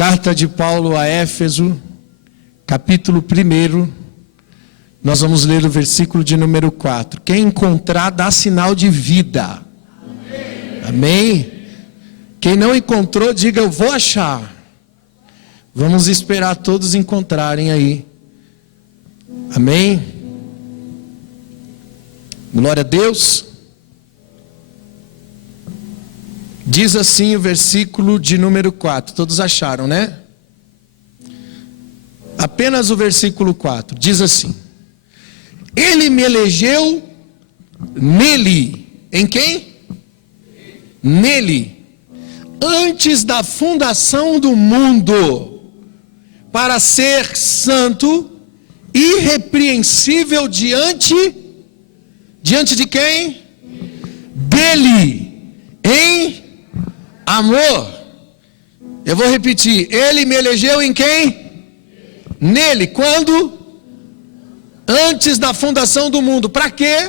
Carta de Paulo a Éfeso, capítulo 1, nós vamos ler o versículo de número 4. Quem encontrar, dá sinal de vida. Amém? Quem não encontrou, diga: eu vou achar. Vamos esperar todos encontrarem aí. Amém? Glória a Deus. Diz assim o versículo de número 4. Todos acharam, né? Apenas o versículo 4. Diz assim: Ele me elegeu nele. Em quem? Nele. Antes da fundação do mundo, para ser santo, irrepreensível diante de quem? Dele, em amor. Eu vou repetir: Ele me elegeu em quem? Nele. Quando? Antes da fundação do mundo. Para quê?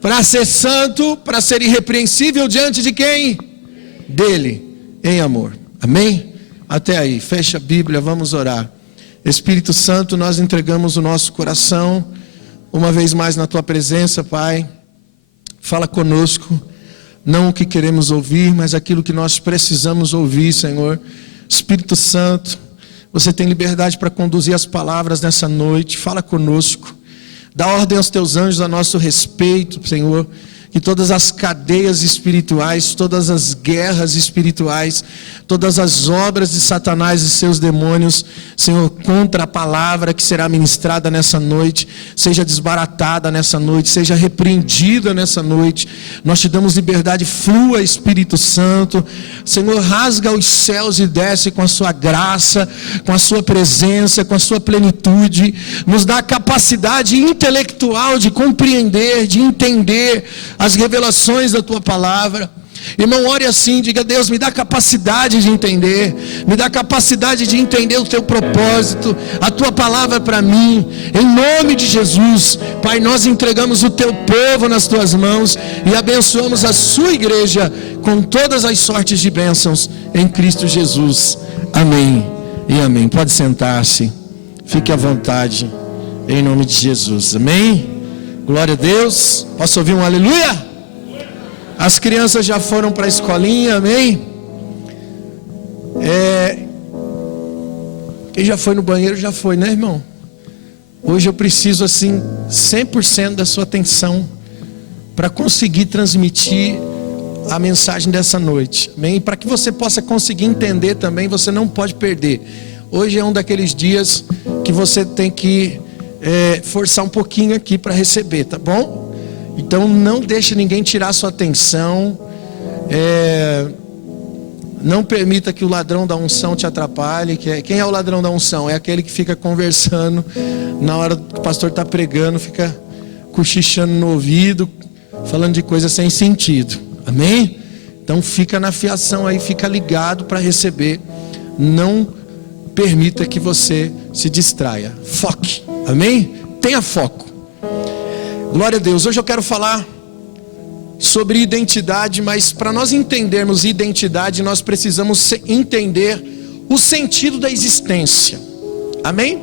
Para ser santo, para ser irrepreensível diante de quem? Dele, em amor. Amém? Até aí, fecha a Bíblia, vamos orar. Espírito Santo, nós entregamos o nosso coração uma vez mais na Tua presença, Pai. Fala conosco, não o que queremos ouvir, mas aquilo que nós precisamos ouvir, Senhor. Espírito Santo, Você tem liberdade para conduzir as palavras nessa noite. Fala conosco, dá ordem aos Teus anjos a nosso respeito, Senhor. Que todas as cadeias espirituais, todas as guerras espirituais, todas as obras de Satanás e seus demônios, Senhor, contra a palavra que será ministrada nessa noite, seja desbaratada nessa noite, seja repreendida nessa noite. Nós te damos liberdade, flua, Espírito Santo. Senhor, rasga os céus e desce com a sua graça, com a sua presença, com a sua plenitude. Nos dá a capacidade intelectual de compreender, de entender as revelações da Tua palavra. Irmão, ore assim, diga: Deus, me dá capacidade de entender, me dá capacidade de entender o Teu propósito, a Tua palavra para mim, em nome de Jesus. Pai, nós entregamos o Teu povo nas Tuas mãos e abençoamos a Sua igreja com todas as sortes de bênçãos em Cristo Jesus. Amém e amém. Pode sentar-se, fique à vontade, em nome de Jesus. Amém. Glória a Deus. Posso ouvir um aleluia? As crianças já foram para a escolinha, amém? Quem já foi no banheiro já foi, né, irmão? Hoje eu preciso, assim, 100% da sua atenção para conseguir transmitir a mensagem dessa noite, amém? Para que você possa conseguir entender também, você não pode perder. Hoje é um daqueles dias que você tem que forçar um pouquinho aqui para receber, tá bom? Então não deixe ninguém tirar sua atenção. Não permita que o ladrão da unção te atrapalhe. Quem é o ladrão da unção? É aquele que fica conversando na hora que o pastor está pregando, fica cochichando no ouvido, falando de coisas sem sentido. Amém? Então fica na fiação aí, fica ligado para receber. Não permita que você se distraia. Foque. Amém? Tenha foco. Glória a Deus. Hoje eu quero falar sobre identidade, mas para nós entendermos identidade, nós precisamos entender o sentido da existência. Amém?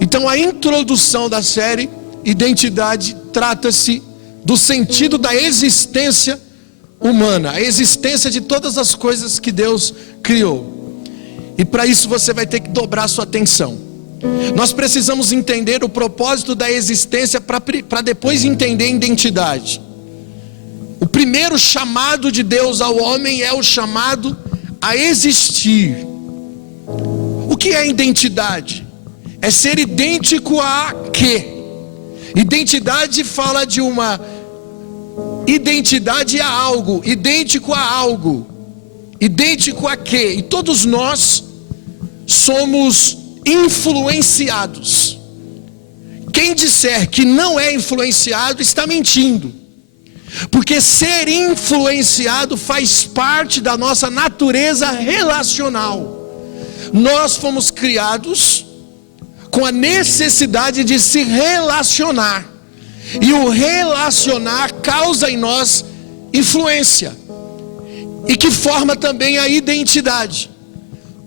Então a introdução da série Identidade trata-se do sentido da existência humana, a existência de todas as coisas que Deus criou. E para isso você vai ter que dobrar sua atenção. Nós precisamos entender o propósito da existência para depois entender a identidade. O primeiro chamado de Deus ao homem é o chamado a existir. O que é identidade? É ser idêntico a quê? Identidade fala de uma identidade a algo, idêntico a algo. Idêntico a quê? E todos nós somos influenciados. Quem disser que não é influenciado está mentindo, porque ser influenciado faz parte da nossa natureza relacional. Nós fomos criados com a necessidade de se relacionar, e o relacionar causa em nós influência, e que forma também a identidade.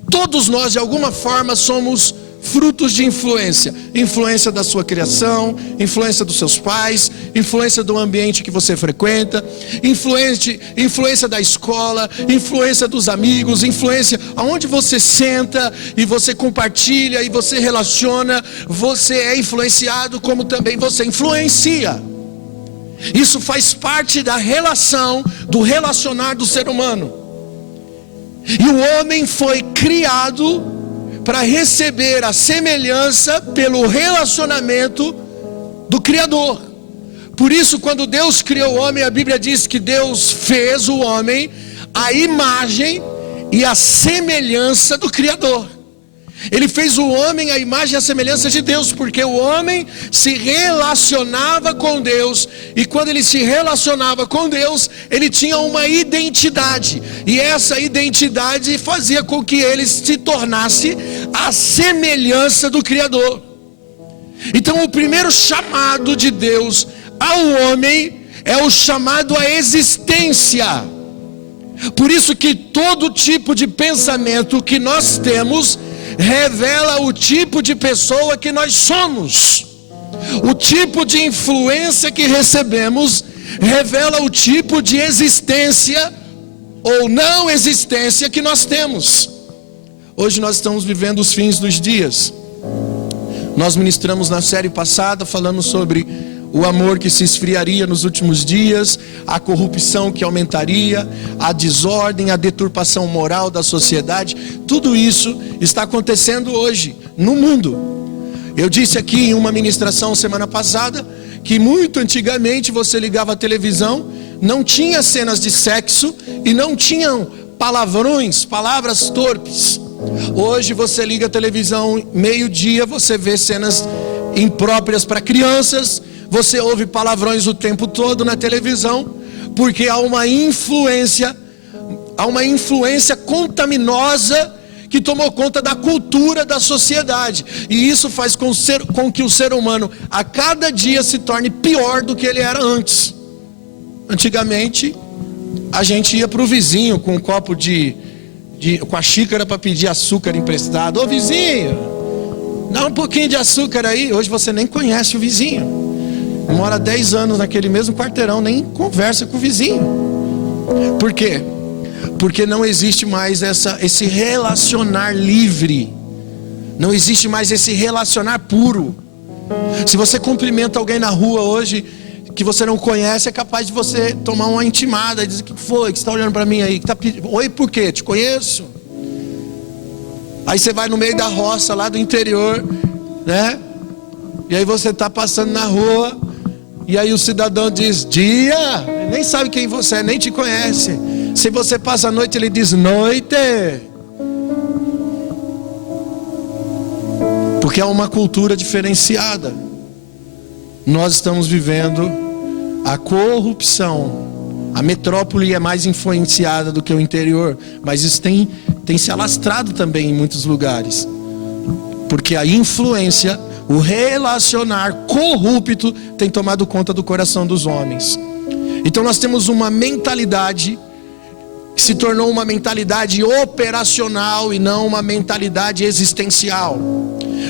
Todos nós, de alguma forma, somos frutos de influência. Influência da sua criação, influência dos seus pais, influência do ambiente que você frequenta, influência da escola, influência dos amigos, influência aonde você senta e você compartilha e você relaciona. Você é influenciado, como também você influencia. Isso faz parte da relação, do relacionar do ser humano. E o homem foi criado para receber a semelhança pelo relacionamento do Criador. Por isso, quando Deus criou o homem, a Bíblia diz que Deus fez o homem à imagem e à semelhança do Criador. Ele fez o homem à imagem e à semelhança de Deus, porque o homem se relacionava com Deus, e quando ele se relacionava com Deus, ele tinha uma identidade, e essa identidade fazia com que ele se tornasse a semelhança do Criador. Então, o primeiro chamado de Deus ao homem é o chamado à existência. Por isso que todo tipo de pensamento que nós temos revela o tipo de pessoa que nós somos. O tipo de influência que recebemos revela o tipo de existência ou não existência que nós temos. Hoje nós estamos vivendo os fins dos dias. Nós ministramos na série passada falando sobre o amor que se esfriaria nos últimos dias, a corrupção que aumentaria, a desordem, a deturpação moral da sociedade. Tudo isso está acontecendo hoje no mundo. Eu disse aqui em uma ministração semana passada que muito antigamente você ligava a televisão, não tinha cenas de sexo e não tinham palavrões, palavras torpes. Hoje você liga a televisão, meio-dia, você vê cenas impróprias para crianças. Você ouve palavrões o tempo todo na televisão, porque há uma influência contaminosa que tomou conta da cultura da sociedade. E isso faz com que o ser humano a cada dia se torne pior do que ele era antes. Antigamente, a gente ia para o vizinho com um copo com a xícara para pedir açúcar emprestado. Ô vizinho, dá um pouquinho de açúcar aí. Hoje você nem conhece o vizinho. Mora 10 anos naquele mesmo quarteirão, nem conversa com o vizinho. Por quê? Porque não existe mais esse relacionar livre. Não existe mais esse relacionar puro. Se você cumprimenta alguém na rua hoje que você não conhece, é capaz de você tomar uma intimada e dizer: o que foi? Que você está olhando para mim aí? Oi, por quê? Te conheço. Aí você vai no meio da roça lá do interior, né? E aí você está passando na rua, e aí o cidadão diz: dia, ele nem sabe quem você é, nem te conhece. Se você passa a noite, ele diz: noite. Porque é uma cultura diferenciada. Nós estamos vivendo a corrupção. A metrópole é mais influenciada do que o interior, mas isso tem se alastrado também em muitos lugares. Porque a influência, o relacionar corrupto tem tomado conta do coração dos homens. Então nós temos uma mentalidade que se tornou uma mentalidade operacional e não uma mentalidade existencial.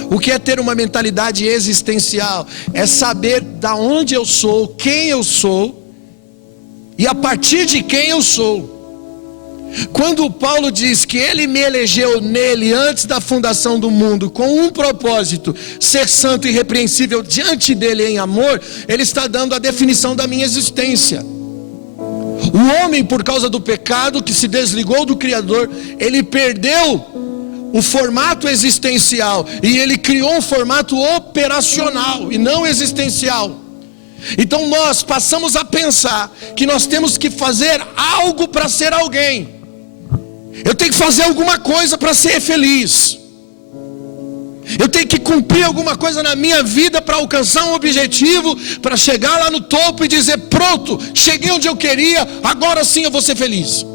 O que é ter uma mentalidade existencial? É saber da onde eu sou, quem eu sou e a partir de quem eu sou. Quando Paulo diz que ele me elegeu nele antes da fundação do mundo com um propósito, ser santo e irrepreensível diante dele em amor, ele está dando a definição da minha existência. O homem, por causa do pecado que se desligou do Criador, ele perdeu o formato existencial e ele criou um formato operacional e não existencial. Então nós passamos a pensar que nós temos que fazer algo para ser alguém. Eu tenho que fazer alguma coisa para ser feliz. Eu tenho que cumprir alguma coisa na minha vida para alcançar um objetivo, para chegar lá no topo e dizer: pronto, cheguei onde eu queria, agora sim eu vou ser feliz.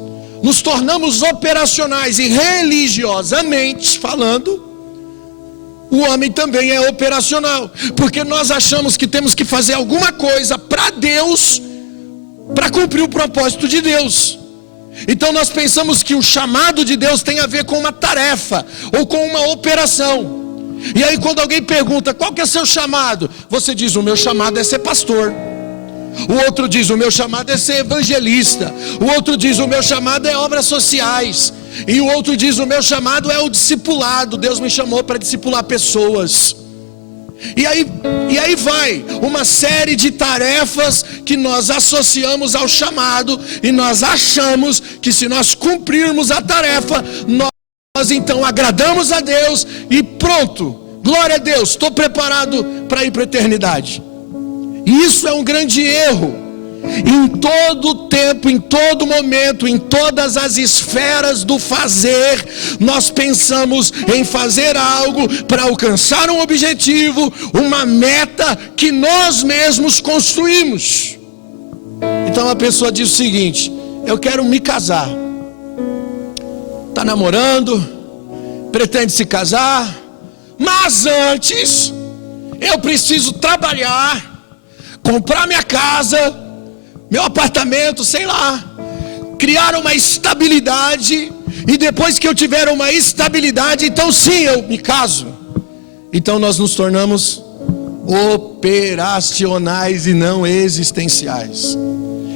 Nos tornamos operacionais e religiosamente falando, o homem também é operacional, porque nós achamos que temos que fazer alguma coisa para Deus, para cumprir o propósito de Deus. Então nós pensamos que o chamado de Deus tem a ver com uma tarefa ou com uma operação. E aí quando alguém pergunta, qual que é seu chamado? Você diz, o meu chamado é ser pastor. O outro diz, o meu chamado é ser evangelista. O outro diz, o meu chamado é obras sociais. E o outro diz, o meu chamado é o discipulado. Deus me chamou para discipular pessoas. E aí vai uma série de tarefas que nós associamos ao chamado. E nós achamos que se nós cumprirmos a tarefa, nós então agradamos a Deus e pronto, glória a Deus, estou preparado para ir para a eternidade. E isso é um grande erro. Em todo tempo, em todo momento, em todas as esferas do fazer, nós pensamos em fazer algo para alcançar um objetivo, uma meta que nós mesmos construímos. Então a pessoa diz o seguinte: eu quero me casar. Está namorando, pretende se casar, mas antes eu preciso trabalhar, comprar minha casa, meu apartamento, sei lá, criar uma estabilidade, e depois que eu tiver uma estabilidade, então sim, eu me caso. Então nós nos tornamos operacionais e não existenciais.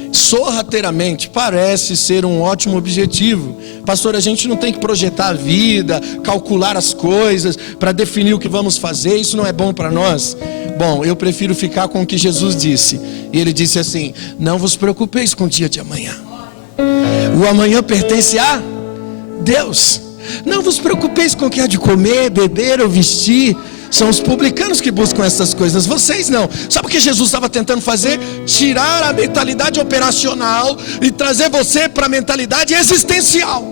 Sorrateiramente parece ser um ótimo objetivo. Pastor, a gente não tem que projetar a vida, calcular as coisas para definir o que vamos fazer, isso não é bom para nós. Bom, eu prefiro ficar com o que Jesus disse. E ele disse assim: não vos preocupeis com o dia de amanhã, o amanhã pertence a Deus. Não vos preocupeis com o que há de comer, beber ou vestir. São os publicanos que buscam essas coisas, vocês não. Sabe o que Jesus estava tentando fazer? Tirar a mentalidade operacional e trazer você para a mentalidade existencial.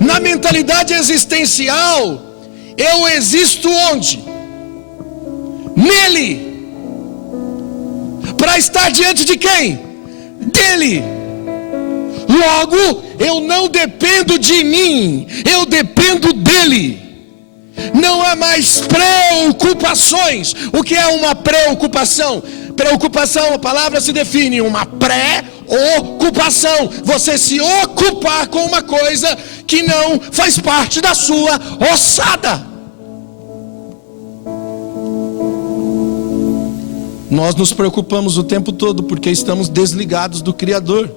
Na mentalidade existencial, eu existo onde? Nele. Para estar diante de quem? Dele. Logo, eu não dependo de mim, eu dependo dele. Não há mais preocupações. O que é uma preocupação? Preocupação, a palavra se define uma pré-ocupação. Você se ocupar com uma coisa que não faz parte da sua ossada. Nós nos preocupamos o tempo todo porque estamos desligados do Criador.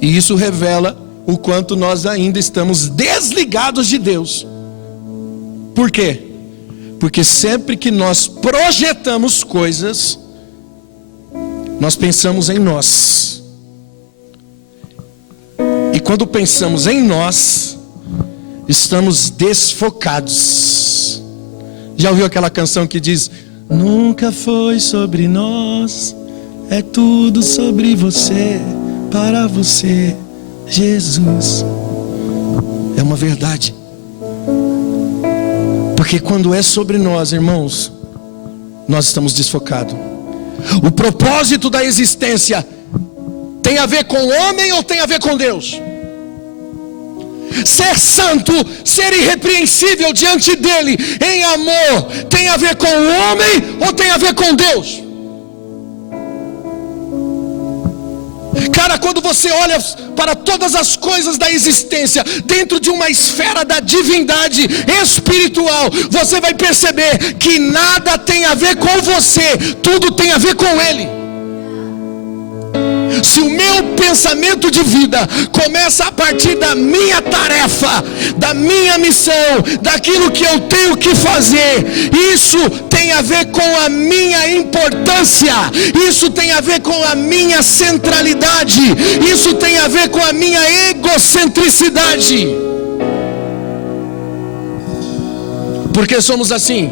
E isso revela o quanto nós ainda estamos desligados de Deus. Por quê? Porque sempre que nós projetamos coisas, nós pensamos em nós. E quando pensamos em nós, estamos desfocados. Já ouviu aquela canção que diz: nunca foi sobre nós, é tudo sobre você, para você, Jesus. É uma verdade. Porque quando é sobre nós, irmãos, nós estamos desfocados. O propósito da existência tem a ver com o homem ou tem a ver com Deus? Ser santo, ser irrepreensível diante dele em amor, tem a ver com o homem ou tem a ver com Deus? Cara, quando você olha para todas as coisas da existência dentro de uma esfera da divindade espiritual, você vai perceber que nada tem a ver com você, tudo tem a ver com ele. Se o meu pensamento de vida começa a partir da minha tarefa, da minha missão, daquilo que eu tenho que fazer, isso tem a ver com a minha importância, isso tem a ver com a minha centralidade, isso tem a ver com a minha egocentricidade. Por que somos assim?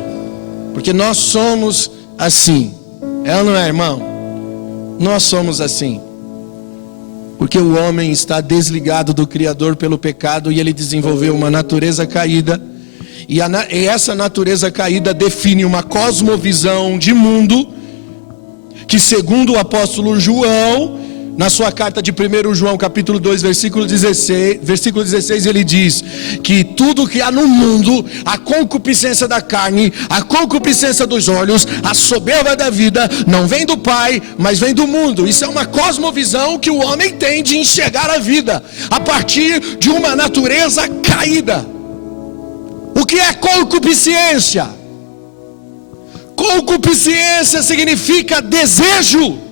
Porque nós somos assim. É ou não é, irmão? Nós somos assim. Porque o homem está desligado do Criador pelo pecado e ele desenvolveu uma natureza caída. E essa natureza caída define uma cosmovisão de mundo que, segundo o apóstolo João, Na sua carta de 1 João capítulo 2, versículo 16, ele diz que tudo que há no mundo, a concupiscência da carne, a concupiscência dos olhos, a soberba da vida, não vem do Pai, mas vem do mundo. Isso é uma cosmovisão que o homem tem de enxergar a vida, a partir de uma natureza caída. O que é concupiscência? Concupiscência significa desejo.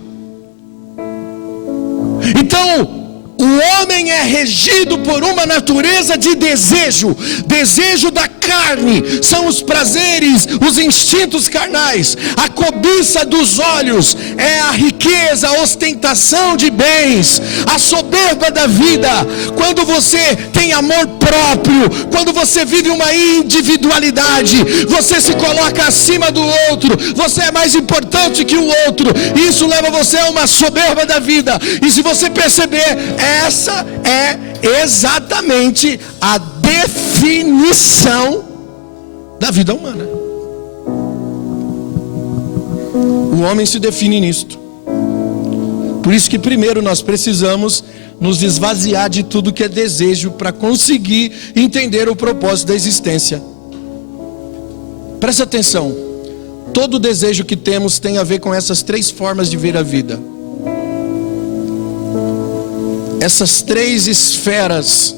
Então, o homem é regido por uma natureza de desejo. Desejo da carne são os prazeres, os instintos carnais. A cobiça dos olhos é a riqueza, a ostentação de bens, a soberba da vida. Quando você tem amor próprio, quando você vive uma individualidade, você se coloca acima do outro, você é mais importante que o outro. Isso leva você a uma soberba da vida. E se você perceber, essa é exatamente a definição da vida humana. O homem se define nisto. Por isso que primeiro nós precisamos nos esvaziar de tudo que é desejo para conseguir entender o propósito da existência. Presta atenção. Todo desejo que temos tem a ver com essas três formas de ver a vida. Essas três esferas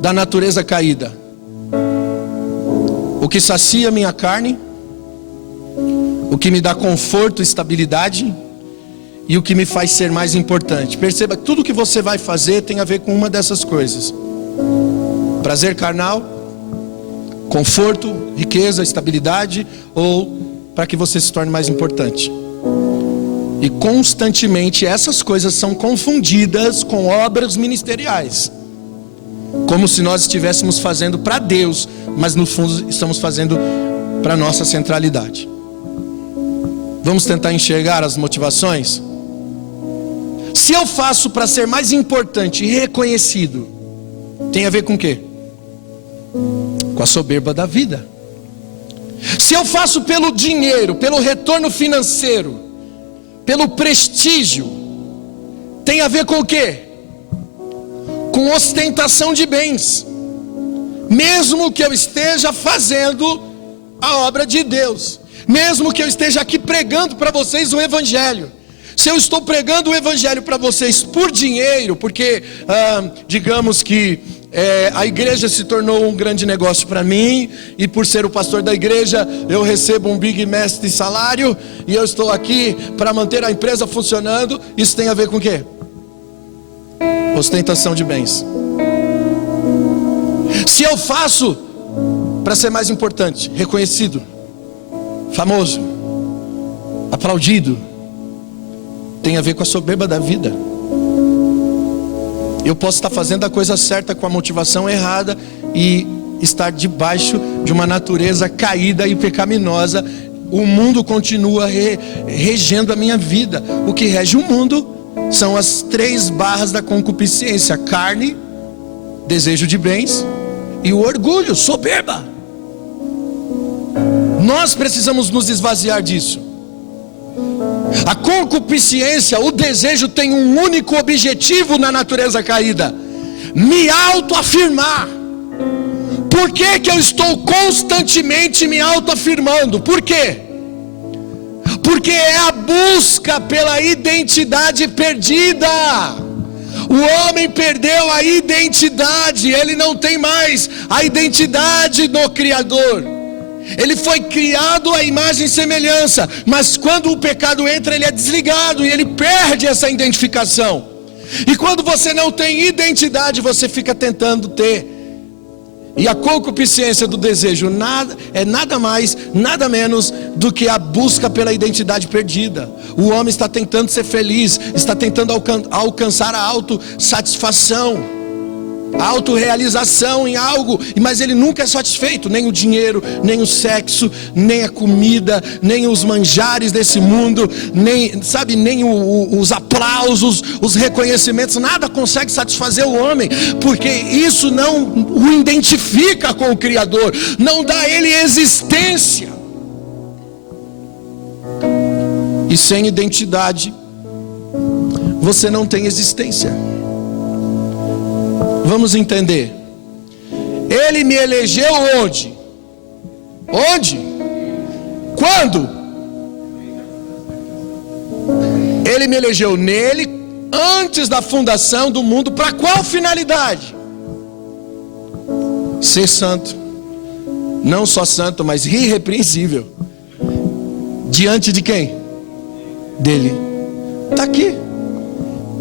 da natureza caída. O que sacia minha carne, o que me dá conforto e estabilidade, e o que me faz ser mais importante. Perceba que tudo que você vai fazer tem a ver com uma dessas coisas: prazer carnal, conforto, riqueza, estabilidade, ou para que você se torne mais importante. E constantemente essas coisas são confundidas com obras ministeriais, como se nós estivéssemos fazendo para Deus, mas no fundo estamos fazendo para nossa centralidade. Vamos tentar enxergar as motivações? Se eu faço para ser mais importante e reconhecido, tem a ver com o quê? Com a soberba da vida. Se eu faço pelo dinheiro, pelo retorno financeiro, pelo prestígio, tem a ver com o quê? Com ostentação de bens. Mesmo que eu esteja fazendo a obra de Deus, mesmo que eu esteja aqui pregando para vocês o Evangelho, se eu estou pregando o Evangelho para vocês por dinheiro, porque digamos que a igreja se tornou um grande negócio para mim, e por ser o pastor da igreja eu recebo um big mestre salário, e eu estou aqui para manter a empresa funcionando. Isso tem a ver com o quê? Ostentação de bens. Se eu faço para ser mais importante, reconhecido, famoso, aplaudido, tem a ver com a soberba da vida. Eu posso estar fazendo a coisa certa com a motivação errada e estar debaixo de uma natureza caída e pecaminosa. O mundo continua regendo a minha vida. O que rege o mundo são as três barras da concupiscência: carne, desejo de bens, e o orgulho, soberba. Nós precisamos nos esvaziar disso. A concupiscência, o desejo, tem um único objetivo na natureza caída: me autoafirmar. Por que que eu estou constantemente me autoafirmando? Por quê? Porque é a busca pela identidade perdida. O homem perdeu a identidade, ele não tem mais a identidade do Criador. Ele foi criado à imagem e semelhança, mas quando o pecado entra, ele é desligado e ele perde essa identificação. E quando você não tem identidade, você fica tentando ter. E a concupiscência do desejo é nada mais, nada menos do que a busca pela identidade perdida. O homem está tentando ser feliz, está tentando alcançar a autossatisfação, a autorrealização em algo, mas ele nunca é satisfeito. Nem o dinheiro, nem o sexo, nem a comida, nem os manjares desse mundo, nem os aplausos, os reconhecimentos, nada consegue satisfazer o homem, porque isso não o identifica com o Criador, não dá a ele existência. E sem identidade, você não tem existência. Vamos entender. Ele me elegeu onde? Onde? Quando? Ele me elegeu nele antes da fundação do mundo. Para qual finalidade? Ser santo. Não só santo, mas irrepreensível. Diante de quem? Dele. Está aqui.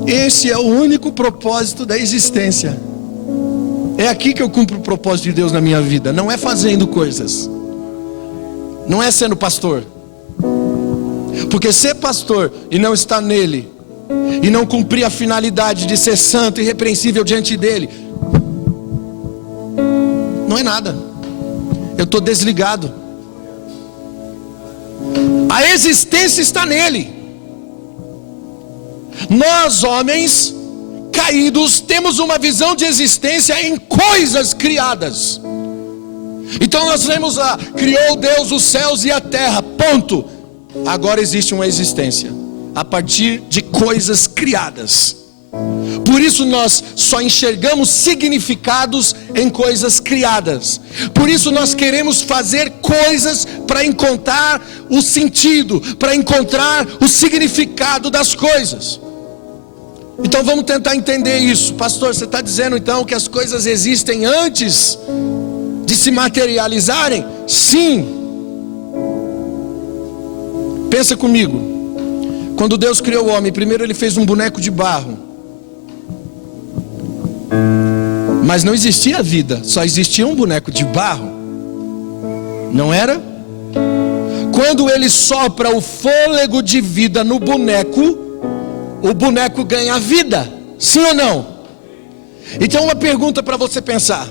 Esse é o único propósito da existência. É aqui que eu cumpro o propósito de Deus na minha vida. Não é fazendo coisas. Não é sendo pastor. Porque ser pastor e não estar nele, e não cumprir a finalidade de ser santo e irrepreensível diante dele, não é nada. Eu estou desligado. A existência está nele. Nós, homens caídos, temos uma visão de existência em coisas criadas. Então nós lemos lá: criou Deus os céus e a terra, ponto. Agora existe uma existência a partir de coisas criadas. Por isso nós só enxergamos significados em coisas criadas. Por isso nós queremos fazer coisas para encontrar o sentido, para encontrar o significado das coisas. Então vamos tentar entender isso. Pastor, você está dizendo então que as coisas existem antes de se materializarem? Sim. Pensa comigo. Quando Deus criou o homem, primeiro ele fez um boneco de barro. Mas não existia vida, só existia um boneco de barro. Não era? Quando ele sopra o fôlego de vida no boneco, o boneco ganha vida. Sim ou não? Então uma pergunta para você pensar: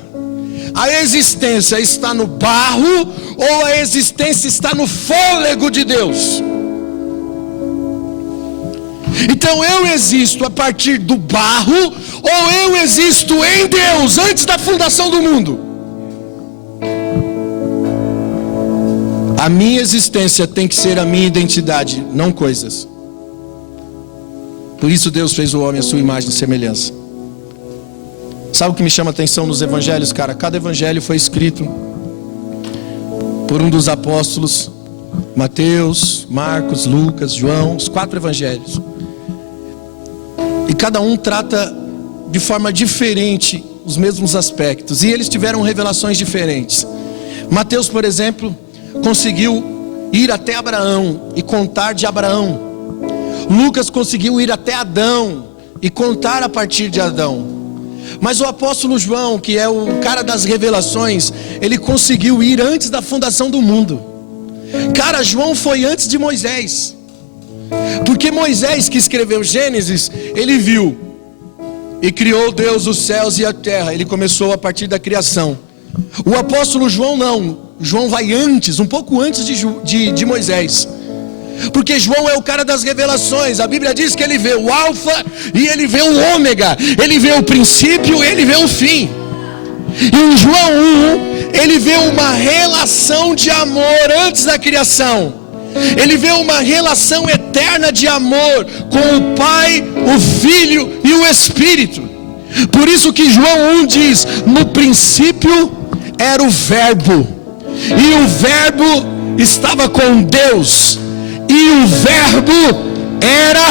a existência está no barro ou a existência está no fôlego de Deus? Então eu existo a partir do barro ou eu existo em Deus antes da fundação do mundo? A minha existência tem que ser a minha identidade, não coisas. Por isso Deus fez o homem à sua imagem e semelhança. Sabe o que me chama a atenção nos evangelhos, cara? Cada evangelho foi escrito por um dos apóstolos: Mateus, Marcos, Lucas, João, os 4 evangelhos. E cada um trata de forma diferente os mesmos aspectos, e eles tiveram revelações diferentes. Mateus, por exemplo, conseguiu ir até Abraão e contar de Abraão. Lucas conseguiu ir até Adão e contar a partir de Adão. Mas o apóstolo João, que é o cara das revelações, ele conseguiu ir antes da fundação do mundo. Cara, João foi antes de Moisés. Porque Moisés, que escreveu Gênesis, ele viu e criou Deus os céus e a terra. Ele começou a partir da criação. O apóstolo João não. João vai antes, um pouco antes de Moisés. Porque João é o cara das revelações. A Bíblia diz que ele vê o alfa e ele vê o ômega. Ele vê o princípio, ele vê o fim. E em João 1, ele vê uma relação de amor antes da criação. Ele vê uma relação eterna de amor com o Pai, o Filho e o Espírito. Por isso que João 1 diz: no princípio era o Verbo, e o Verbo estava com Deus, e o Verbo era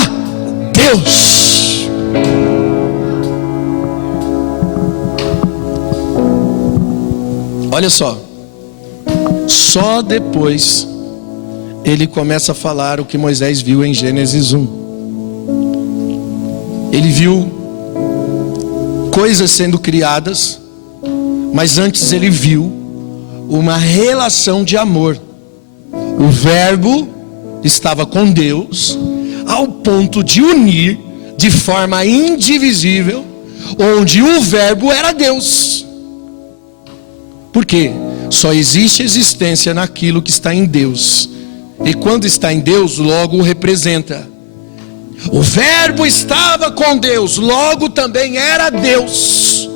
Deus. Olha só depois ele começa a falar o que Moisés viu em Gênesis 1. Ele viu coisas sendo criadas, mas antes ele viu uma relação de amor. O Verbo estava com Deus ao ponto de unir de forma indivisível, onde o Verbo era Deus. Por quê? Só existe existência naquilo que está em Deus. E quando está em Deus, logo o representa. O Verbo estava com Deus, logo também era Deus.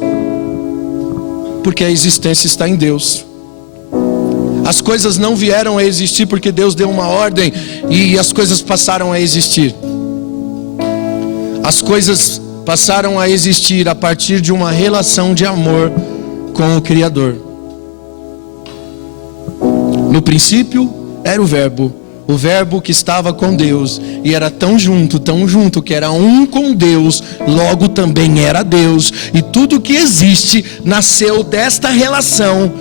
Porque a existência está em Deus. As coisas não vieram a existir porque Deus deu uma ordem e as coisas passaram a existir. as coisas passaram a existir a partir de uma relação de amor com o Criador. No princípio era o Verbo que estava com Deus, e era tão junto, que era um com Deus, logo também era Deus. E tudo que existe nasceu desta relação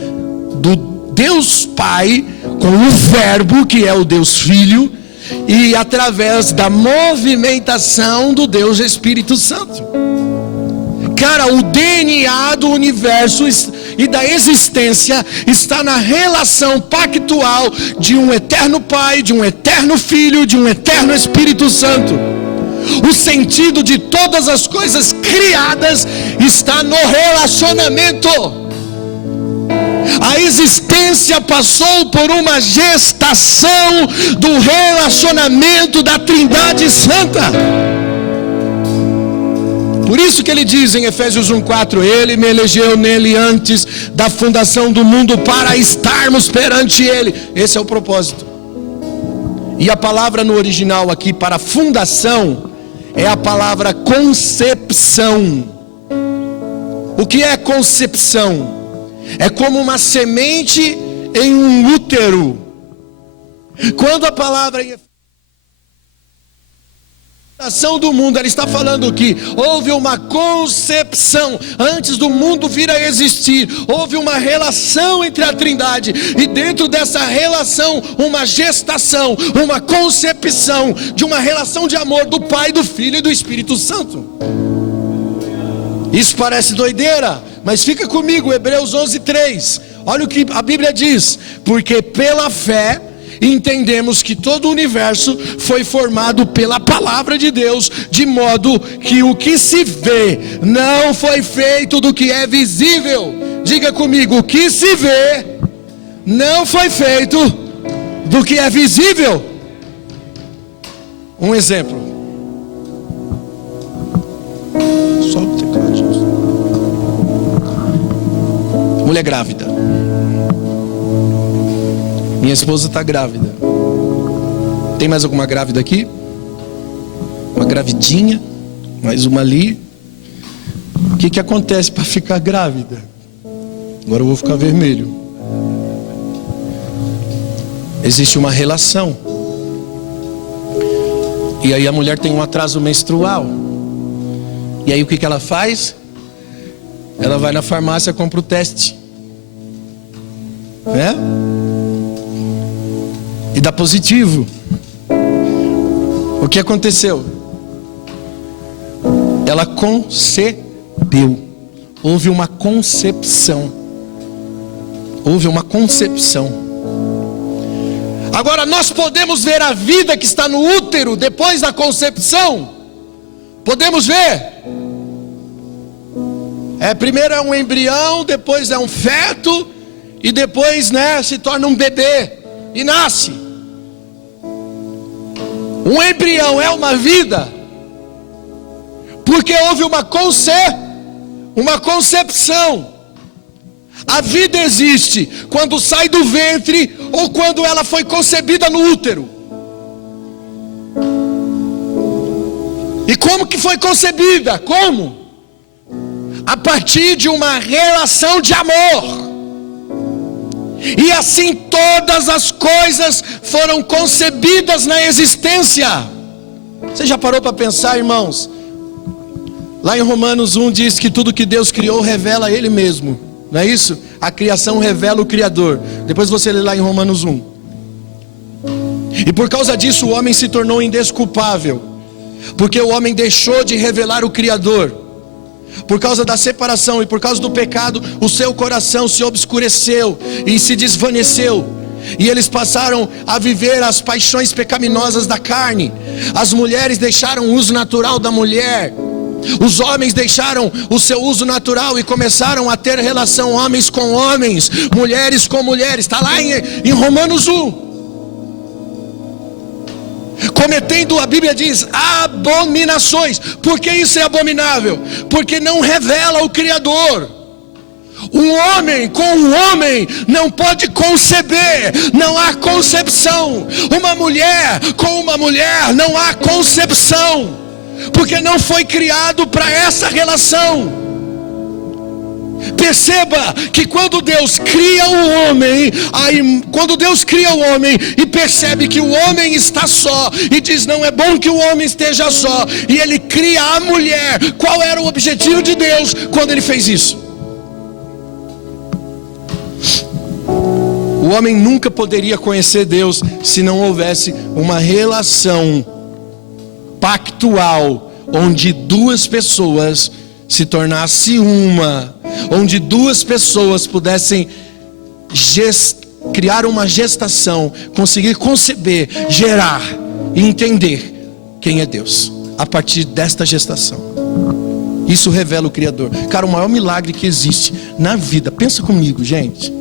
do Deus Pai com o Verbo, que é o Deus Filho, e através da movimentação do Deus Espírito Santo. Cara, o DNA do universo e da existência está na relação pactual de um eterno Pai, de um eterno Filho, de um eterno Espírito Santo. O sentido de todas as coisas criadas está no relacionamento. A existência passou por uma gestação do relacionamento da Trindade Santa. Por isso que ele diz em Efésios 1:4: Ele me elegeu nele antes da fundação do mundo para estarmos perante Ele. Esse é o propósito. E a palavra no original aqui para fundação é a palavra concepção. O que é concepção? É como uma semente em um útero. Quando a palavra em fundação do mundo, ela está falando que houve uma concepção antes do mundo vir a existir. Houve uma relação entre a Trindade, e dentro dessa relação uma gestação, uma concepção de uma relação de amor do Pai, do Filho e do Espírito Santo. Isso parece doideira, mas fica comigo, Hebreus 11:3. Olha o que a Bíblia diz: porque pela fé entendemos que todo o universo foi formado pela palavra de Deus, de modo que o que se vê não foi feito do que é visível. Diga comigo: o que se vê não foi feito do que é visível. Um exemplo. Só o teclado. Mulher grávida. Minha esposa está grávida. Tem mais alguma grávida aqui? Uma gravidinha? Mais uma ali? O que acontece para ficar grávida? Agora eu vou ficar vermelho. Existe uma relação. E aí a mulher tem um atraso menstrual. E aí o que ela faz? Ela vai na farmácia e compra o teste. Né? E dá positivo. O que aconteceu? Ela concebeu. Houve uma concepção. Houve uma concepção. Agora nós podemos ver a vida que está no útero depois da concepção. Podemos ver. Primeiro é um embrião, depois é um feto, e depois, se torna um bebê e nasce. Um embrião é uma vida, porque houve uma concepção. A vida existe quando sai do ventre ou quando ela foi concebida no útero. E como que foi concebida? Como? A partir de uma relação de amor. E assim todas as coisas foram concebidas na existência. Você já parou para pensar, irmãos? Lá em Romanos 1 diz que tudo que Deus criou revela Ele mesmo. Não é isso? A criação revela o Criador. Depois você lê lá em Romanos 1. E por causa disso o homem se tornou indesculpável, porque o homem deixou de revelar o Criador. Por causa da separação e por causa do pecado, o seu coração se obscureceu e se desvaneceu. E eles passaram a viver as paixões pecaminosas da carne. As mulheres deixaram o uso natural da mulher. Os homens deixaram o seu uso natural e começaram a ter relação homens com homens, mulheres com mulheres. Está lá em Romanos 1. Cometendo, a Bíblia diz, abominações. Por que isso é abominável? Porque não revela o Criador. Um homem com um homem não pode conceber, não há concepção. Uma mulher com uma mulher não há concepção. porque não foi criado para essa relação. Perceba que quando Deus cria o homem, quando Deus cria o homem e percebe que o homem está só, e diz não é bom que o homem esteja só, e ele cria a mulher, qual era o objetivo de Deus quando ele fez isso? O homem nunca poderia conhecer Deus se não houvesse uma relação pactual, onde duas pessoas se tornassem uma, onde duas pessoas pudessem criar uma gestação, conseguir conceber, gerar e entender quem é Deus a partir desta gestação. Isso revela o Criador. Cara, o maior milagre que existe na vida, pensa comigo, gente.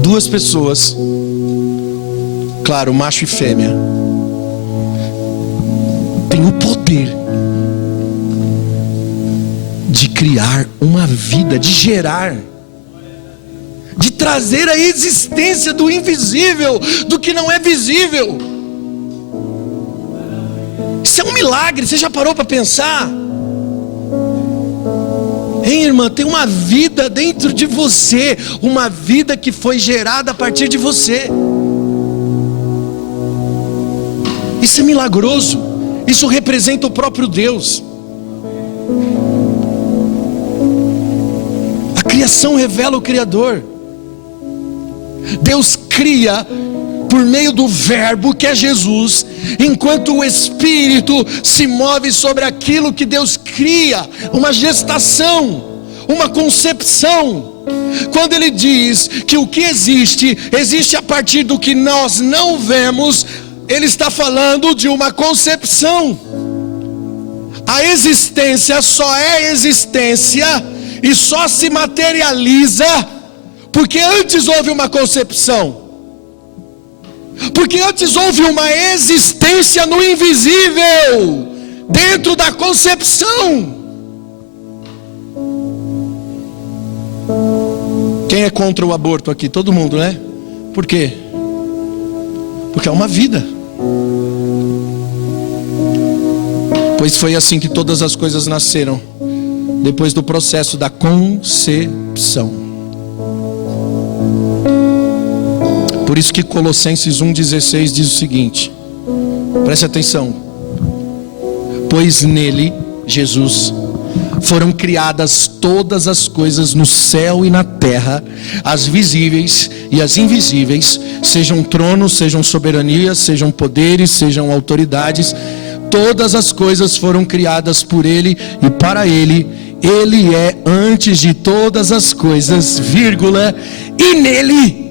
Duas pessoas, claro, macho e fêmea, tem o poder de criar uma vida, de gerar, de trazer a existência do invisível, do que não é visível. Isso é um milagre. Você já parou para pensar? Hein, irmã, tem uma vida dentro de você, uma vida que foi gerada a partir de você. Isso é milagroso. Isso representa o próprio Deus. A criação revela o Criador. Deus cria por meio do verbo que é Jesus, enquanto o Espírito se move sobre aquilo que Deus cria, uma gestação, uma concepção. Quando ele diz que o que existe, existe a partir do que nós não vemos, ele está falando de uma concepção. A existência só é existência e só se materializa porque antes houve uma concepção. Porque antes houve uma existência no invisível, dentro da concepção. Quem é contra o aborto aqui? Todo mundo, né? Por quê? Porque é uma vida. Pois foi assim que todas as coisas nasceram, depois do processo da concepção. Por isso que Colossenses 1,16 diz o seguinte, preste atenção: pois nele, Jesus, foram criadas todas as coisas no céu e na terra, as visíveis e as invisíveis, sejam tronos, sejam soberanias, sejam poderes, sejam autoridades. Todas as coisas foram criadas por ele e para ele. Ele é antes de todas as coisas, vírgula, e nele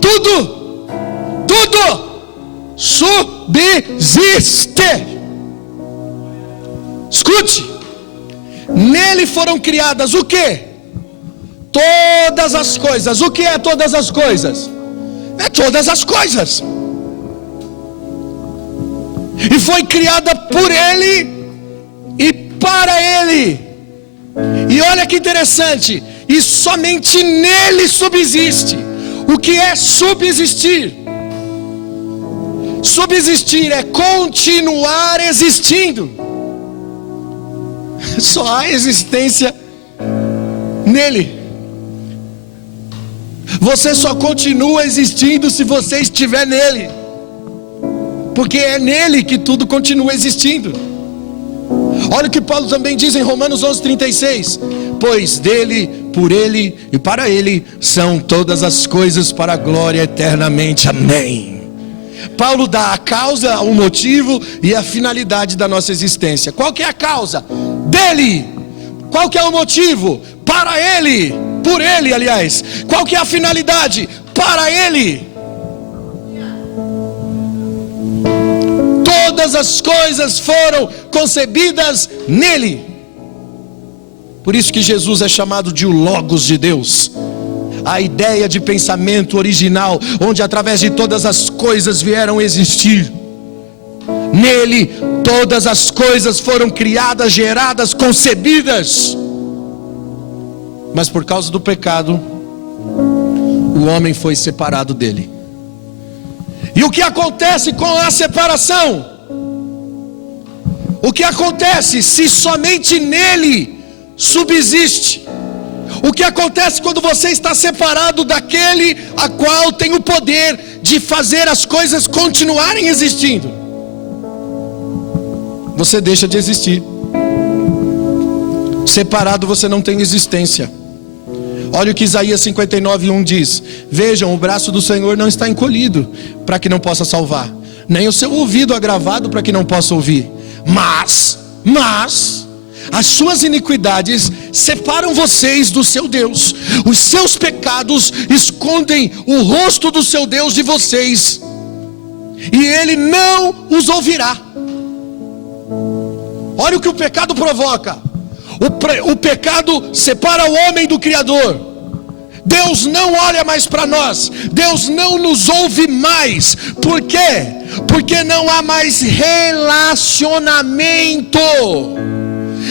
tudo subsiste. Escute, nele foram criadas o quê? Todas as coisas. O que é todas as coisas? É todas as coisas. E foi criada por ele e para ele. E olha que interessante, e somente nele subsiste. O que é subsistir? Subsistir é continuar existindo. Só há existência nele. Você só continua existindo se você estiver nele, porque é nele que tudo continua existindo. Olha o que Paulo também diz em Romanos 11:36. Pois dele, por ele e para ele são todas as coisas, para a glória eternamente. Amém. Paulo dá a causa, o motivo e a finalidade da nossa existência. Qual que é a causa? Dele. Qual que é o motivo? Para ele, por ele, aliás. Qual que é a finalidade? Para ele. Todas as coisas foram concebidas nele. Por isso que Jesus é chamado de o Logos de Deus, a ideia de pensamento original, onde através de todas as coisas vieram existir. Nele todas as coisas foram criadas, geradas, concebidas. Mas por causa do pecado, o homem foi separado dele. E o que acontece com a separação? O que acontece se somente nele subsiste? O que acontece quando você está separado daquele a qual tem o poder de fazer as coisas continuarem existindo? Você deixa de existir. Separado você não tem existência. Olha o que Isaías 59:1 diz: vejam, o braço do Senhor não está encolhido para que não possa salvar, nem o seu ouvido agravado para que não possa ouvir. Mas as suas iniquidades separam vocês do seu Deus. Os seus pecados escondem o rosto do seu Deus de vocês, e ele não os ouvirá. Olha o que o pecado provoca. O pecado separa o homem do Criador. Deus não olha mais para nós. Deus não nos ouve mais. Por quê? Porque não há mais relacionamento.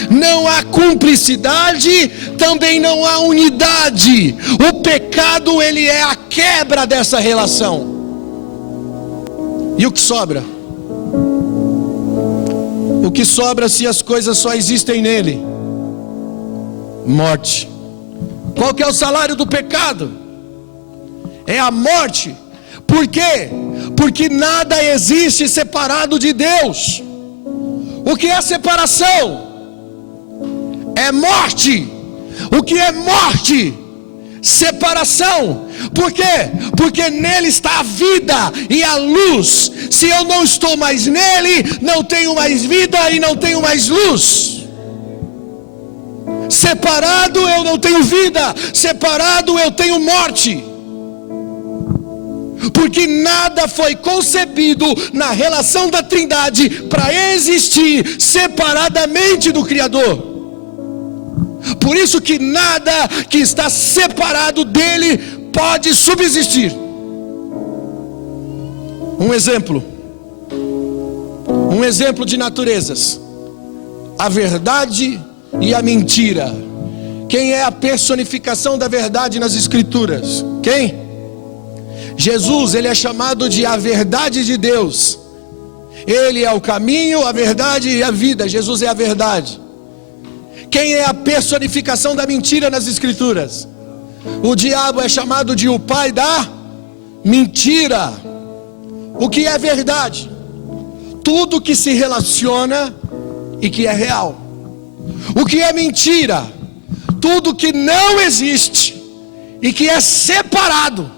Não há cumplicidade, também não há unidade. O pecado, ele é a quebra dessa relação. E o que sobra? O que sobra se as coisas só existem nele? Morte. Qual que é o salário do pecado? É a morte. Por quê? Porque nada existe separado de Deus. O que é separação? É morte. O que é morte? Separação. Por quê? Porque nele está a vida e a luz. Se eu não estou mais nele, não tenho mais vida e não tenho mais luz. Separado eu não tenho vida, separado eu tenho morte. Porque nada foi concebido na relação da Trindade para existir separadamente do Criador. Por isso que nada que está separado dele pode subsistir. Um exemplo de naturezas: a verdade e a mentira. Quem é a personificação da verdade nas Escrituras? Quem? Jesus, ele é chamado de a verdade de Deus. Ele é o caminho, a verdade e a vida. Jesus é a verdade. Quem é a personificação da mentira nas Escrituras? O diabo é chamado de o pai da mentira. O que é verdade? Tudo que se relaciona e que é real. O que é mentira? Tudo que não existe e que é separado.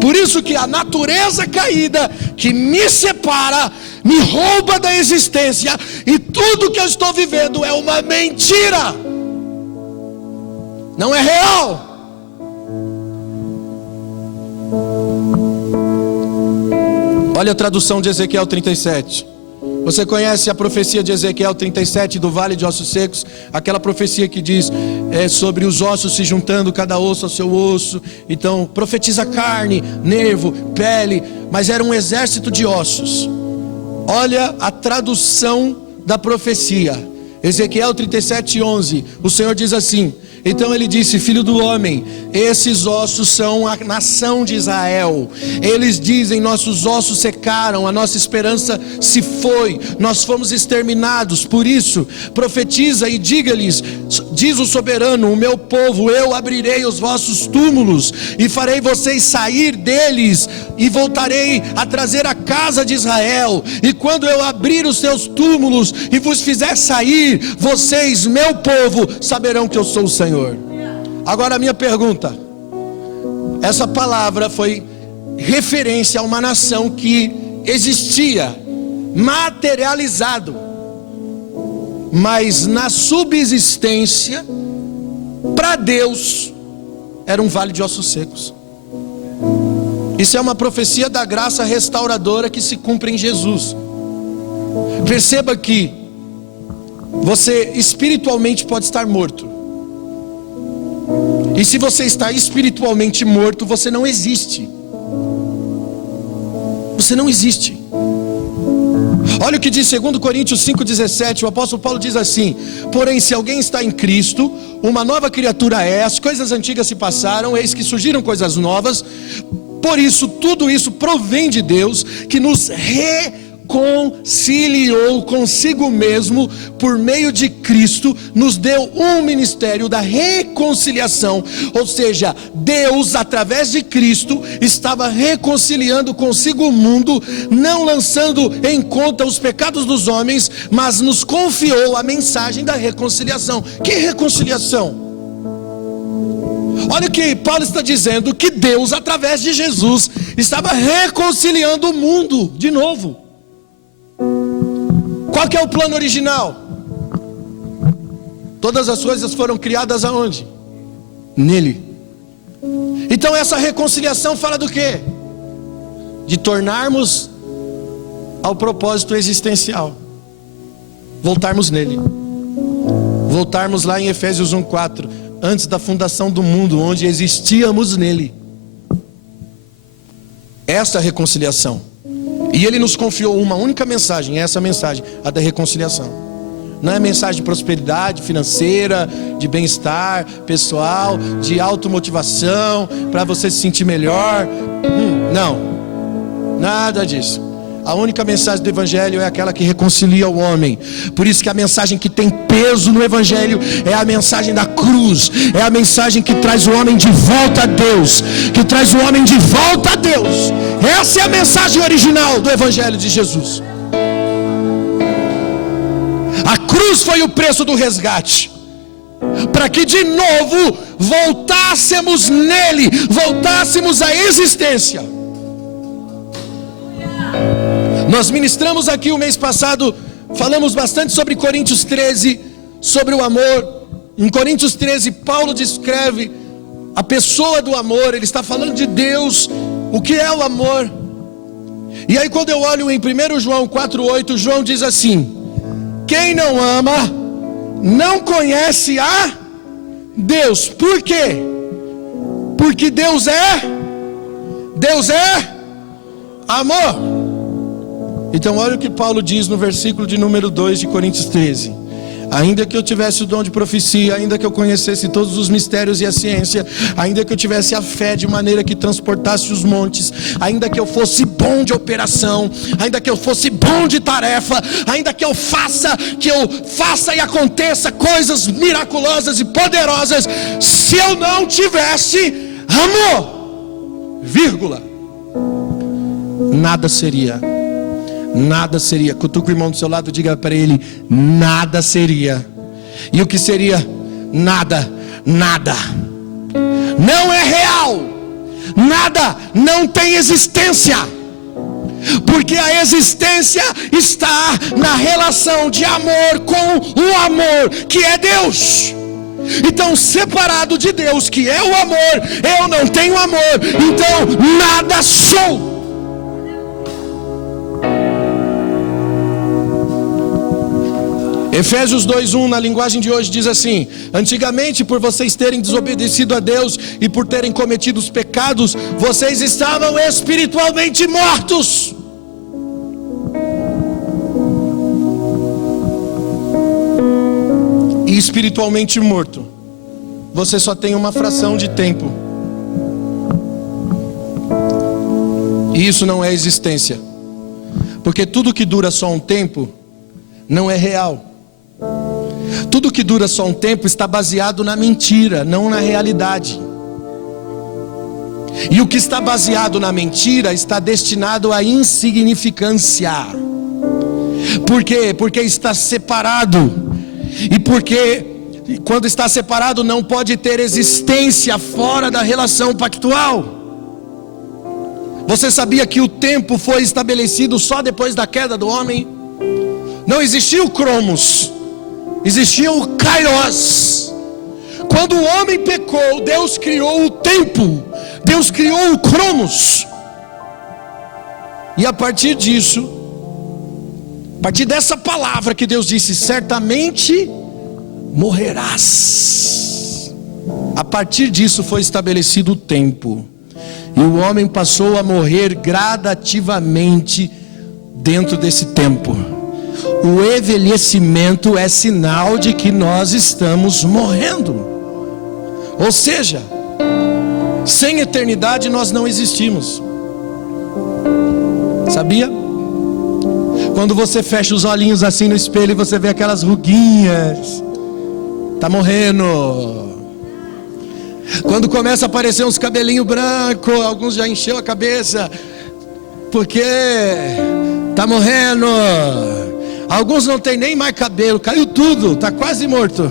Por isso que a natureza caída que me separa, me rouba da existência, e tudo que eu estou vivendo é uma mentira, não é real. Olha a tradução de Ezequiel 37. Você conhece a profecia de Ezequiel 37 do Vale de Ossos Secos? Aquela profecia que diz sobre os ossos se juntando, cada osso ao seu osso. Então profetiza carne, nervo, pele, mas era um exército de ossos. Olha a tradução da profecia. Ezequiel 37:11. O Senhor diz assim: então ele disse: filho do homem, esses ossos são a nação de Israel. Eles dizem: nossos ossos secaram, a nossa esperança se foi, nós fomos exterminados. Por isso profetiza e diga-lhes, diz o soberano, o meu povo, eu abrirei os vossos túmulos e farei vocês sair deles, e voltarei a trazer a casa de Israel. E quando eu abrir os seus túmulos e vos fizer sair, vocês, meu povo, saberão que eu sou o Senhor. Agora a minha pergunta: essa palavra foi referência a uma nação que existia, materializado, mas na subsistência, para Deus, era um vale de ossos secos. Isso é uma profecia da graça restauradora que se cumpre em Jesus. Perceba que você espiritualmente pode estar morto. E se você está espiritualmente morto, você não existe. Você não existe. Olha o que diz 2 Coríntios 5,17. O apóstolo Paulo diz assim: porém, se alguém está em Cristo, uma nova criatura é. As coisas antigas se passaram, eis que surgiram coisas novas. Por isso, tudo isso provém de Deus, que nos reconciliou consigo mesmo por meio de Cristo, nos deu um ministério da reconciliação. Ou seja, Deus, através de Cristo, estava reconciliando consigo o mundo, não lançando em conta os pecados dos homens, mas nos confiou a mensagem da reconciliação. Que reconciliação? Olha o que Paulo está dizendo, que Deus, através de Jesus, estava reconciliando o mundo de novo. Qual que é o plano original? Todas as coisas foram criadas aonde? Nele. Então essa reconciliação fala do quê? De tornarmos ao propósito existencial, voltarmos nele, voltarmos lá em Efésios 1:4, antes da fundação do mundo, onde existíamos nele. Essa reconciliação. E ele nos confiou uma única mensagem, essa mensagem, a da reconciliação. Não é mensagem de prosperidade financeira, de bem-estar pessoal, de automotivação, para você se sentir melhor. Não, nada disso. A única mensagem do Evangelho é aquela que reconcilia o homem. Por isso que a mensagem que tem peso no Evangelho é a mensagem da cruz. É a mensagem que traz o homem de volta a Deus. Que traz o homem de volta a Deus. Essa é a mensagem original do Evangelho de Jesus. A cruz foi o preço do resgate, para que de novo voltássemos nele, voltássemos à existência. Nós ministramos aqui o mês passado, falamos bastante sobre Coríntios 13, sobre o amor. Em Coríntios 13, Paulo descreve a pessoa do amor, ele está falando de Deus, o que é o amor. E aí quando eu olho em 1 João 4,8, João diz assim: quem não ama, não conhece a Deus. Por quê? Porque Deus é amor. Então olha o que Paulo diz no versículo de número 2 de Coríntios 13: ainda que eu tivesse o dom de profecia, ainda que eu conhecesse todos os mistérios e a ciência, ainda que eu tivesse a fé de maneira que transportasse os montes, ainda que eu fosse bom de operação, ainda que eu fosse bom de tarefa, ainda que eu faça e aconteça coisas miraculosas e poderosas, se eu não tivesse amor, vírgula, nada seria. Nada seria. Cutuca o irmão do seu lado, diga para ele: nada seria. E o que seria? Nada. Nada. Não é real. Nada não tem existência. Porque a existência está na relação de amor com o amor que é Deus. Então, separado de Deus, que é o amor, eu não tenho amor. Então, nada sou. Efésios 2:1 na linguagem de hoje diz assim: antigamente, por vocês terem desobedecido a Deus e por terem cometido os pecados, vocês estavam espiritualmente mortos. E espiritualmente morto, você só tem uma fração de tempo. E isso não é existência. Porque tudo que dura só um tempo não é real. Tudo que dura só um tempo está baseado na mentira, não na realidade. E o que está baseado na mentira está destinado à insignificância. Por quê? Porque está separado. E porque quando está separado não pode ter existência fora da relação pactual. Você sabia que o tempo foi estabelecido só depois da queda do homem? Não existia o Cromos, existia o Kairos. Quando o homem pecou, Deus criou o tempo, Deus criou o Cromos. E a partir disso, a partir dessa palavra que Deus disse: certamente morrerás. A partir disso foi estabelecido o tempo. E o homem passou a morrer gradativamente dentro desse tempo. O envelhecimento é sinal de que nós estamos morrendo. Ou seja, Sem eternidade nós não existimos. Sabia? Quando você fecha os olhinhos assim no espelho e você vê aquelas ruguinhas, tá morrendo. Quando começa a aparecer uns cabelinhos brancos, alguns já encheu a cabeça, porque tá morrendo. Alguns não tem nem mais cabelo, caiu tudo, tá quase morto.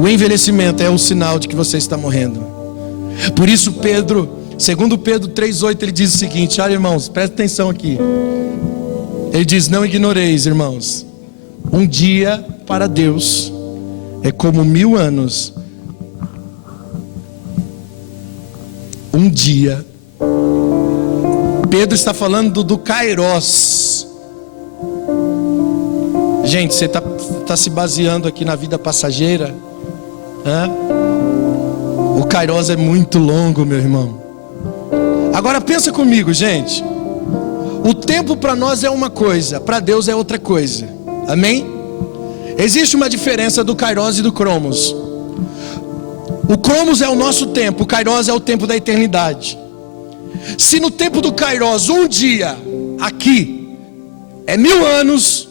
O envelhecimento é um sinal de que você está morrendo. Por isso segundo Pedro 3,8, ele diz o seguinte: olha, irmãos, presta atenção aqui. Ele diz: não ignoreis, irmãos, um dia para Deus é como 1000 anos. Um dia. Pedro está falando do Kairos. Gente, você está se baseando aqui na vida passageira? O Kairos é muito longo, meu irmão. Agora pensa comigo, gente. O tempo para nós é uma coisa, para Deus é outra coisa. Amém? Existe uma diferença do Kairos e do Cromos. O Cromos é o nosso tempo, o Kairos é o tempo da eternidade. Se no tempo do Kairos um dia aqui é 1000 anos,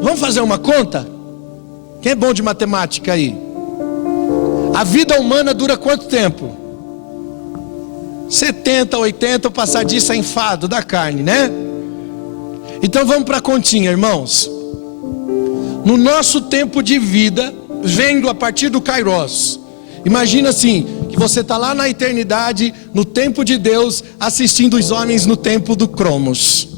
vamos fazer uma conta? Quem é bom de matemática aí? A vida humana dura quanto tempo? 70, 80, passar disso é enfado da carne, né? Então vamos para a continha, irmãos. No nosso tempo de vida, vendo a partir do Kairos, imagina assim, que você está lá na eternidade, no tempo de Deus, assistindo os homens no tempo do Cromos.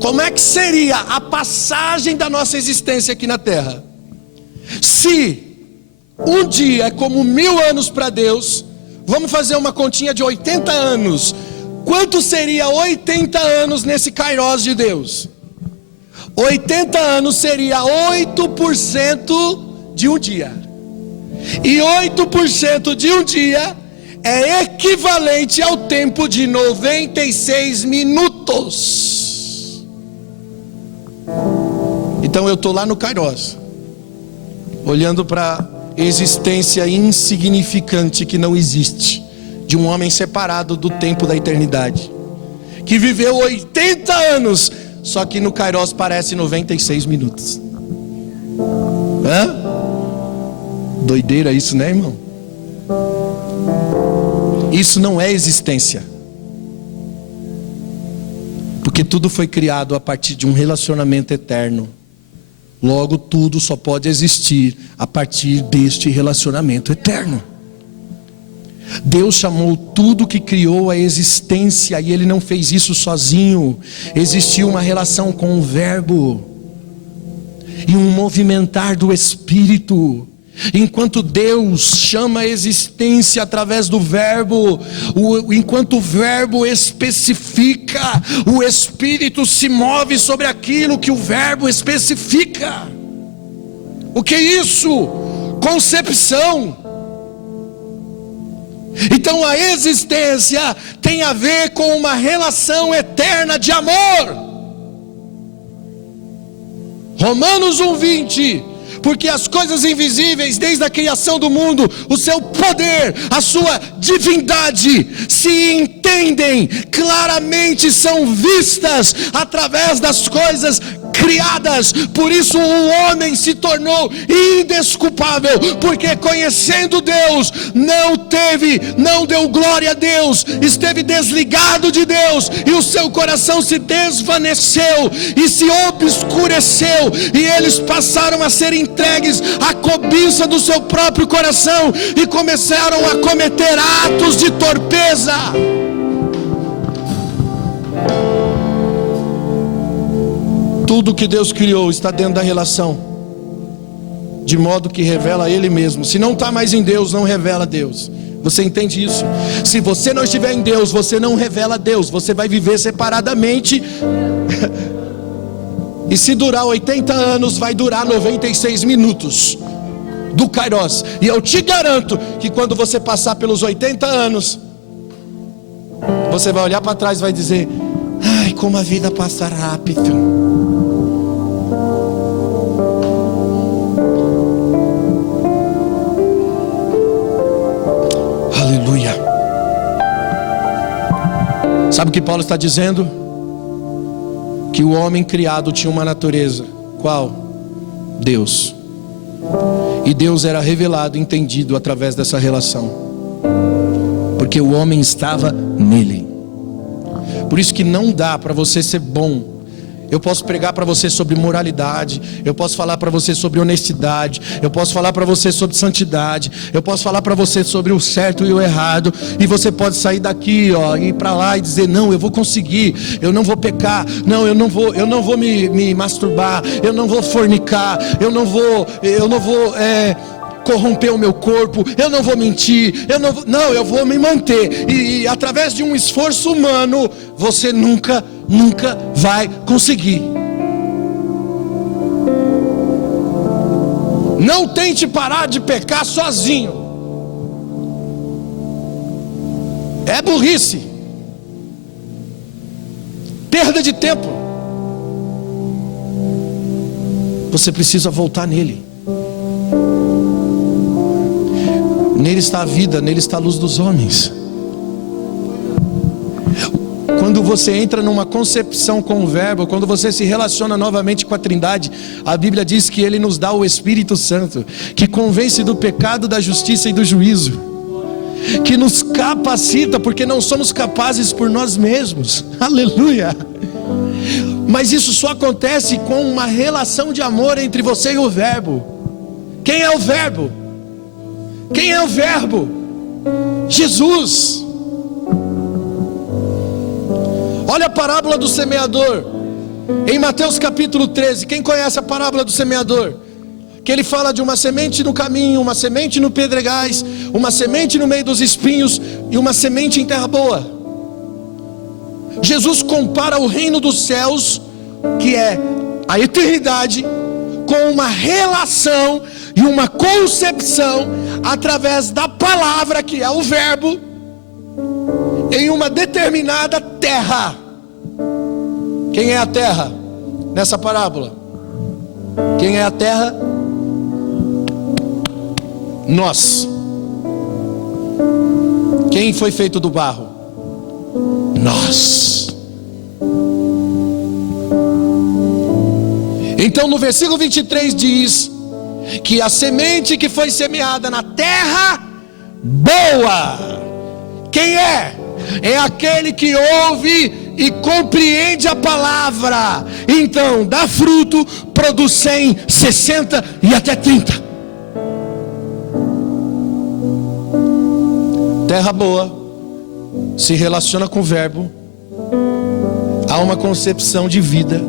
Como é que seria a passagem da nossa existência aqui na terra? Se um dia é como 1000 anos para Deus, vamos fazer uma continha de 80 anos. Quanto seria 80 anos nesse Kairos de Deus? 80 anos seria 8% de um dia. E 8% de um dia é equivalente ao tempo de 96 minutos. Então eu estou lá no Kairos, olhando para existência insignificante que não existe, de um homem separado do tempo da eternidade, que viveu 80 anos, só que no Kairos parece 96 minutos. Doideira isso, né, irmão? Isso não é existência, porque tudo foi criado a partir de um relacionamento eterno. Logo, tudo só pode existir a partir deste relacionamento eterno. Deus chamou tudo que criou à existência, e Ele não fez isso sozinho. Existiu uma relação com o Verbo e um movimentar do Espírito. Enquanto Deus chama a existência através do Verbo, enquanto o Verbo especifica, o Espírito se move sobre aquilo que o Verbo especifica. O que é isso? Concepção. Então a existência tem a ver com uma relação eterna de amor. Romanos 1:20. Porque as coisas invisíveis, desde a criação do mundo, o seu poder, a sua divindade, se entendem claramente, são vistas através das coisas criadas. Por isso o homem se tornou indesculpável, porque conhecendo Deus, não deu glória a Deus, esteve desligado de Deus, e o seu coração se desvaneceu e se obscureceu, e eles passaram a ser entregues à cobiça do seu próprio coração, e começaram a cometer atos de torpeza. Tudo que Deus criou está dentro da relação, de modo que revela a Ele mesmo. Se não está mais em Deus, não revela a Deus. Você entende isso? Se você não estiver em Deus, você não revela a Deus. Você vai viver separadamente. E se durar 80 anos, vai durar 96 minutos do Kairos. E eu te garanto que quando você passar pelos 80 anos, você vai olhar para trás e vai dizer: ai, como a vida passa rápido. Sabe o que Paulo está dizendo? Que o homem criado tinha uma natureza. Qual? Deus. E Deus era revelado, entendido através dessa relação, porque o homem estava nele. Por isso que não dá para você ser bom. Eu posso pregar para você sobre moralidade, eu posso falar para você sobre honestidade, eu posso falar para você sobre santidade, eu posso falar para você sobre o certo e o errado, e você pode sair daqui, ir para lá e dizer: não, eu vou conseguir, eu não vou pecar, não, eu não vou me masturbar, eu não vou fornicar, eu não vou corromper o meu corpo, eu não vou mentir, eu vou me manter. E através de um esforço humano, você nunca vai conseguir. Não tente parar de pecar sozinho. É burrice, perda de tempo. Você precisa voltar nele. Nele está a vida, nele está a luz dos homens. Quando você entra numa concepção com o verbo, quando você se relaciona novamente com a Trindade, a Bíblia diz que ele nos dá o Espírito Santo, que convence do pecado, da justiça e do juízo, que nos capacita, porque não somos capazes por nós mesmos. Aleluia! Mas isso só acontece com uma relação de amor entre você e o verbo. Quem é o verbo? Quem é o verbo? Jesus. Olha a parábola do semeador, em Mateus capítulo 13. Quem conhece a parábola do semeador? Que ele fala de uma semente no caminho, uma semente no pedregais, uma semente no meio dos espinhos e uma semente em terra boa. Jesus compara o reino dos céus, que é a eternidade, com uma relação e uma concepção através da palavra, que é o verbo, em uma determinada terra. Quem é a terra nessa parábola? Quem é a terra? Nós. Quem foi feito do barro? Nós. Então no versículo 23 diz que a semente que foi semeada na terra boa, quem é? É aquele que ouve e compreende a palavra, então dá fruto, produz 100, 60 e até 30. Terra boa se relaciona com o verbo, há uma concepção de vida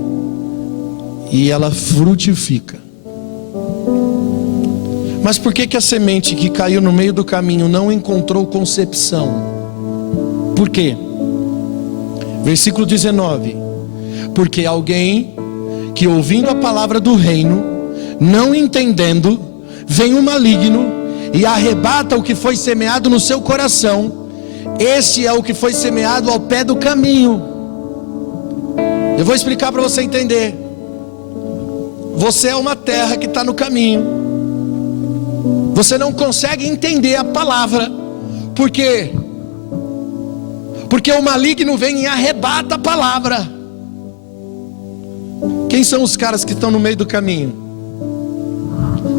e ela frutifica. Mas por que a semente que caiu no meio do caminho não encontrou concepção? Por quê? Versículo 19: porque alguém que, ouvindo a palavra do reino, não entendendo, vem o maligno e arrebata o que foi semeado no seu coração. Esse é o que foi semeado ao pé do caminho. Eu vou explicar para você entender. Você é uma terra que está no caminho. Você não consegue entender a palavra. Por quê? Porque o maligno vem e arrebata a palavra. Quem são os caras que estão no meio do caminho?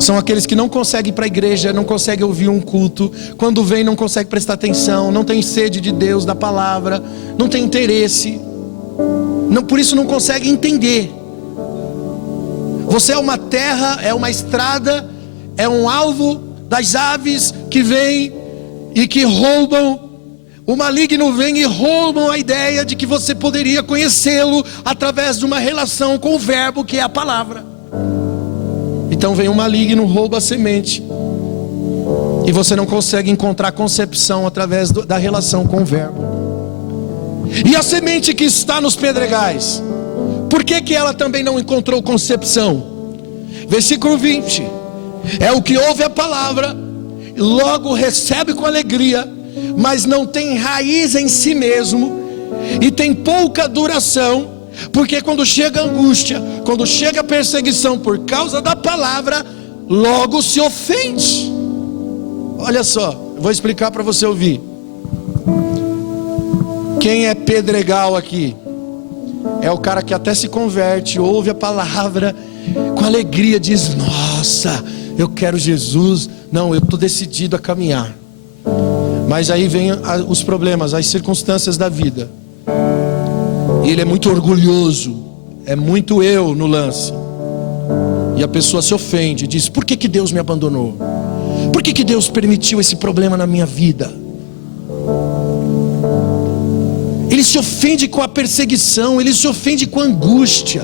São aqueles que não conseguem ir para a igreja, não conseguem ouvir um culto. Quando vem não consegue prestar atenção, não tem sede de Deus, da palavra, não tem interesse, por isso não consegue entender. Você é uma terra, é uma estrada, é um alvo das aves que vêm e que roubam. O maligno vem e roubam a ideia de que você poderia conhecê-lo através de uma relação com o verbo, que é a palavra. Então vem o maligno, rouba a semente, e você não consegue encontrar concepção através da relação com o verbo. E a semente que está nos pedregais, por que ela também não encontrou concepção? Versículo 20: é o que ouve a palavra, logo recebe com alegria, mas não tem raiz em si mesmo, e tem pouca duração, porque quando chega a angústia, quando chega a perseguição por causa da palavra, logo se ofende. Olha só, vou explicar para você ouvir. Quem é pedregal aqui? É o cara que até se converte, ouve a palavra com alegria, diz: nossa, eu quero Jesus. Não, eu estou decidido a caminhar. Mas aí vem os problemas, as circunstâncias da vida. E ele é muito orgulhoso, é muito eu no lance. E a pessoa se ofende, diz: por que Deus me abandonou? Por que Deus permitiu esse problema na minha vida? Ele se ofende com a perseguição, ele se ofende com a angústia.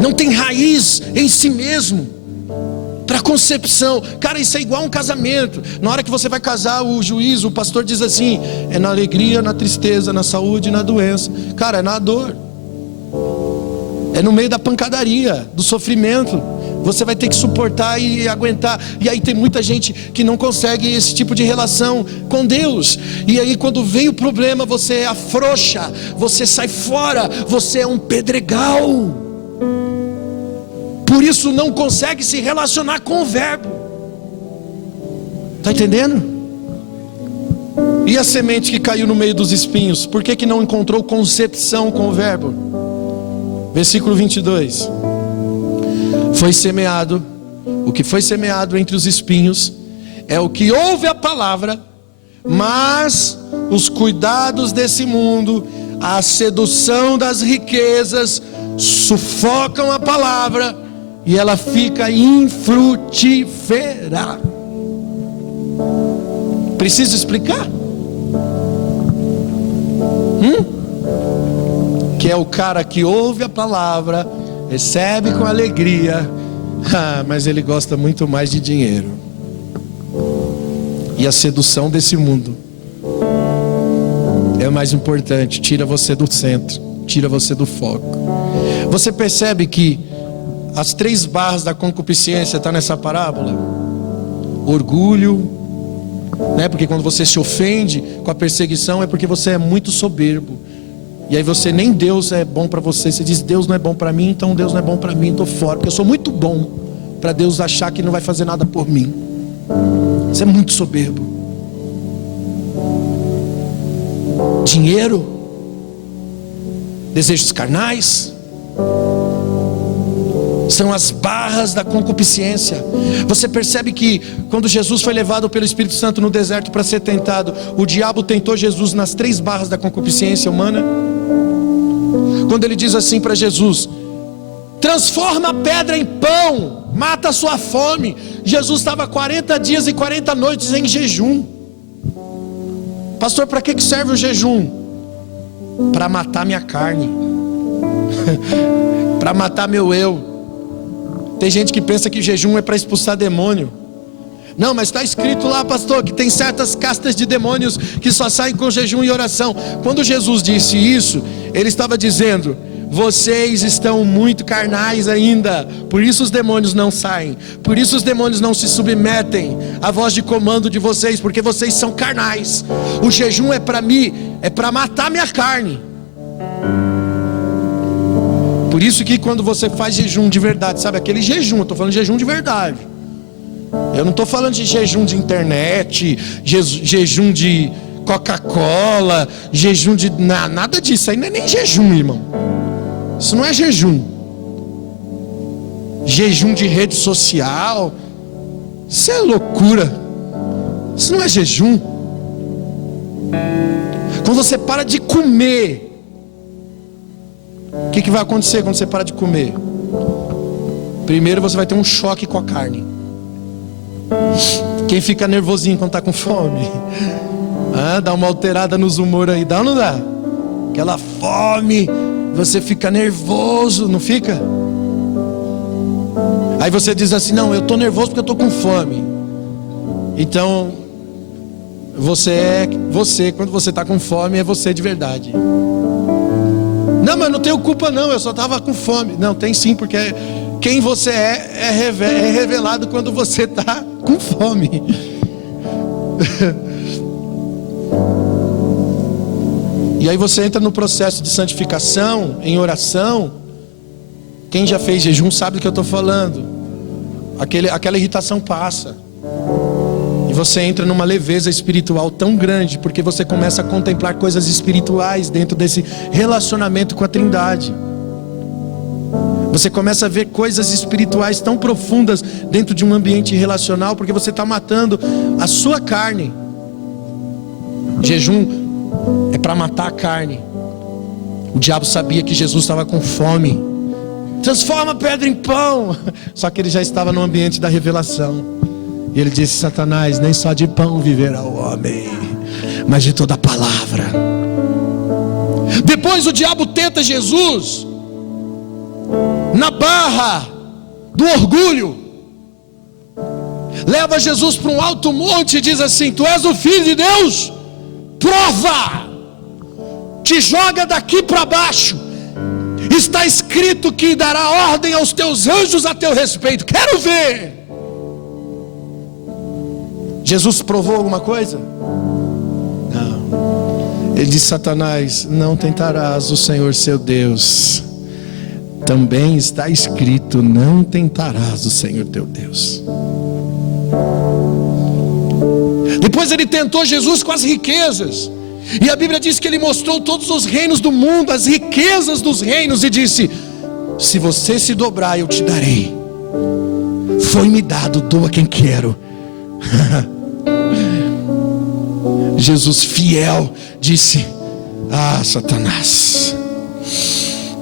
Não tem raiz em si mesmo para concepção. Cara, isso é igual a um casamento. Na hora que você vai casar, o juiz, o pastor diz assim: é na alegria, na tristeza, na saúde e na doença. Cara, é na dor, é no meio da pancadaria, do sofrimento. Você vai ter que suportar e aguentar. E aí tem muita gente que não consegue esse tipo de relação com Deus. E aí quando vem o problema, você afrouxa, você sai fora, você é um pedregal. Por isso não consegue se relacionar com o verbo. Está entendendo? E a semente que caiu no meio dos espinhos, por que não encontrou concepção com o verbo? Versículo 22. Foi semeado, o que foi semeado entre os espinhos é o que ouve a palavra, mas os cuidados desse mundo, a sedução das riquezas, sufocam a palavra e ela fica infrutífera. Preciso explicar? Que é o cara que ouve a palavra, recebe com alegria, mas ele gosta muito mais de dinheiro. E a sedução desse mundo é o mais importante. Tira você do centro, tira você do foco. Você percebe que as 3 barras da concupiscência estão nessa parábola? Orgulho, né? Porque quando você se ofende com a perseguição, é porque você é muito soberbo. E aí você, nem Deus é bom para você. Você diz: Deus não é bom para mim, então Deus não é bom para mim, estou fora, porque eu sou muito bom para Deus achar que não vai fazer nada por mim. Você é muito soberbo. Dinheiro, desejos carnais, são as barras da concupiscência. Você percebe que quando Jesus foi levado pelo Espírito Santo no deserto para ser tentado, o diabo tentou Jesus nas 3 barras da concupiscência humana. Quando ele diz assim para Jesus: transforma a pedra em pão, mata a sua fome. Jesus estava 40 dias e 40 noites em jejum. Pastor, para que serve o jejum? Para matar minha carne, para matar meu eu. Tem gente que pensa que jejum é para expulsar demônio. Não, mas está escrito lá, pastor, que tem certas castas de demônios que só saem com jejum e oração. Quando Jesus disse isso, ele estava dizendo: vocês estão muito carnais ainda, por isso os demônios não saem, por isso os demônios não se submetem à voz de comando de vocês, porque vocês são carnais. O jejum é para mim, é para matar minha carne. Por isso que quando você faz jejum de verdade, sabe aquele jejum, eu estou falando de jejum de verdade. Eu não estou falando de jejum de internet, jejum de Coca-Cola, jejum de... nada disso, aí não é nem jejum, irmão. Isso não é jejum. Jejum de rede social, isso é loucura. Isso não é jejum. Quando você para de comer, o que vai acontecer quando você para de comer? Primeiro você vai ter um choque com a carne. Quem fica nervosinho quando está com fome? Dá uma alterada nos humores aí, dá ou não dá? Aquela fome, você fica nervoso, não fica? Aí você diz assim: não, eu estou nervoso porque eu estou com fome. Então, você, quando você está com fome, é você de verdade. Não, mas não tenho culpa não, eu só estava com fome. Não, tem sim, porque quem você é revelado quando você está com fome. E aí você entra no processo de santificação, em oração. Quem já fez jejum sabe do que eu estou falando. Aquela irritação passa. E você entra numa leveza espiritual tão grande, porque você começa a contemplar coisas espirituais dentro desse relacionamento com a Trindade. Você começa a ver coisas espirituais tão profundas dentro de um ambiente relacional, porque você está matando a sua carne. Jejum é para matar a carne. O diabo sabia que Jesus estava com fome. Transforma a pedra em pão. Só que ele já estava no ambiente da revelação. E ele disse: Satanás, nem só de pão viverá o homem, mas de toda a palavra. Depois o diabo tenta Jesus na barra do orgulho. Leva Jesus para um alto monte e diz assim: tu és o Filho de Deus? Prova! Te joga daqui para baixo. Está escrito que dará ordem aos teus anjos a teu respeito. Quero ver. Jesus provou alguma coisa? Não. Ele disse: Satanás, não tentarás o Senhor seu Deus. Também está escrito: não tentarás o Senhor teu Deus. Depois ele tentou Jesus com as riquezas. E a Bíblia diz que ele mostrou todos os reinos do mundo, as riquezas dos reinos, e disse: se você se dobrar, eu te darei. Foi-me dado, dou a quem quero. Jesus fiel disse: ah, Satanás,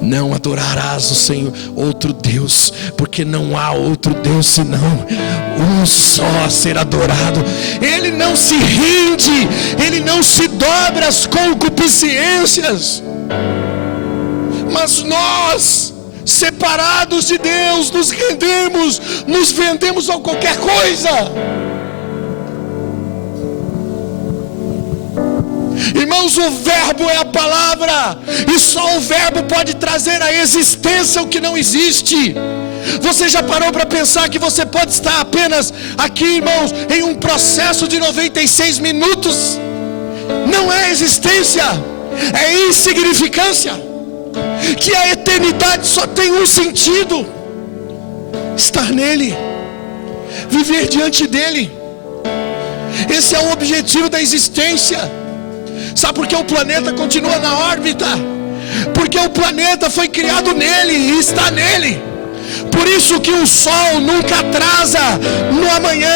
não adorarás o Senhor outro Deus, porque não há outro Deus senão um só a ser adorado. Ele não se rende, ele não se dobra às concupiscências. Mas nós, separados de Deus, nos rendemos, nos vendemos a qualquer coisa. Irmãos, o verbo é a palavra, e só o verbo pode trazer à existência o que não existe. Você já parou para pensar que você pode estar apenas aqui, irmãos, em um processo de 96 minutos? Não é existência, é insignificância. Que a eternidade só tem um sentido: estar nele, viver diante dele. Esse é o objetivo da existência. Sabe por que o planeta continua na órbita? Porque o planeta foi criado nele e está nele. Por isso que o sol nunca atrasa no amanhã,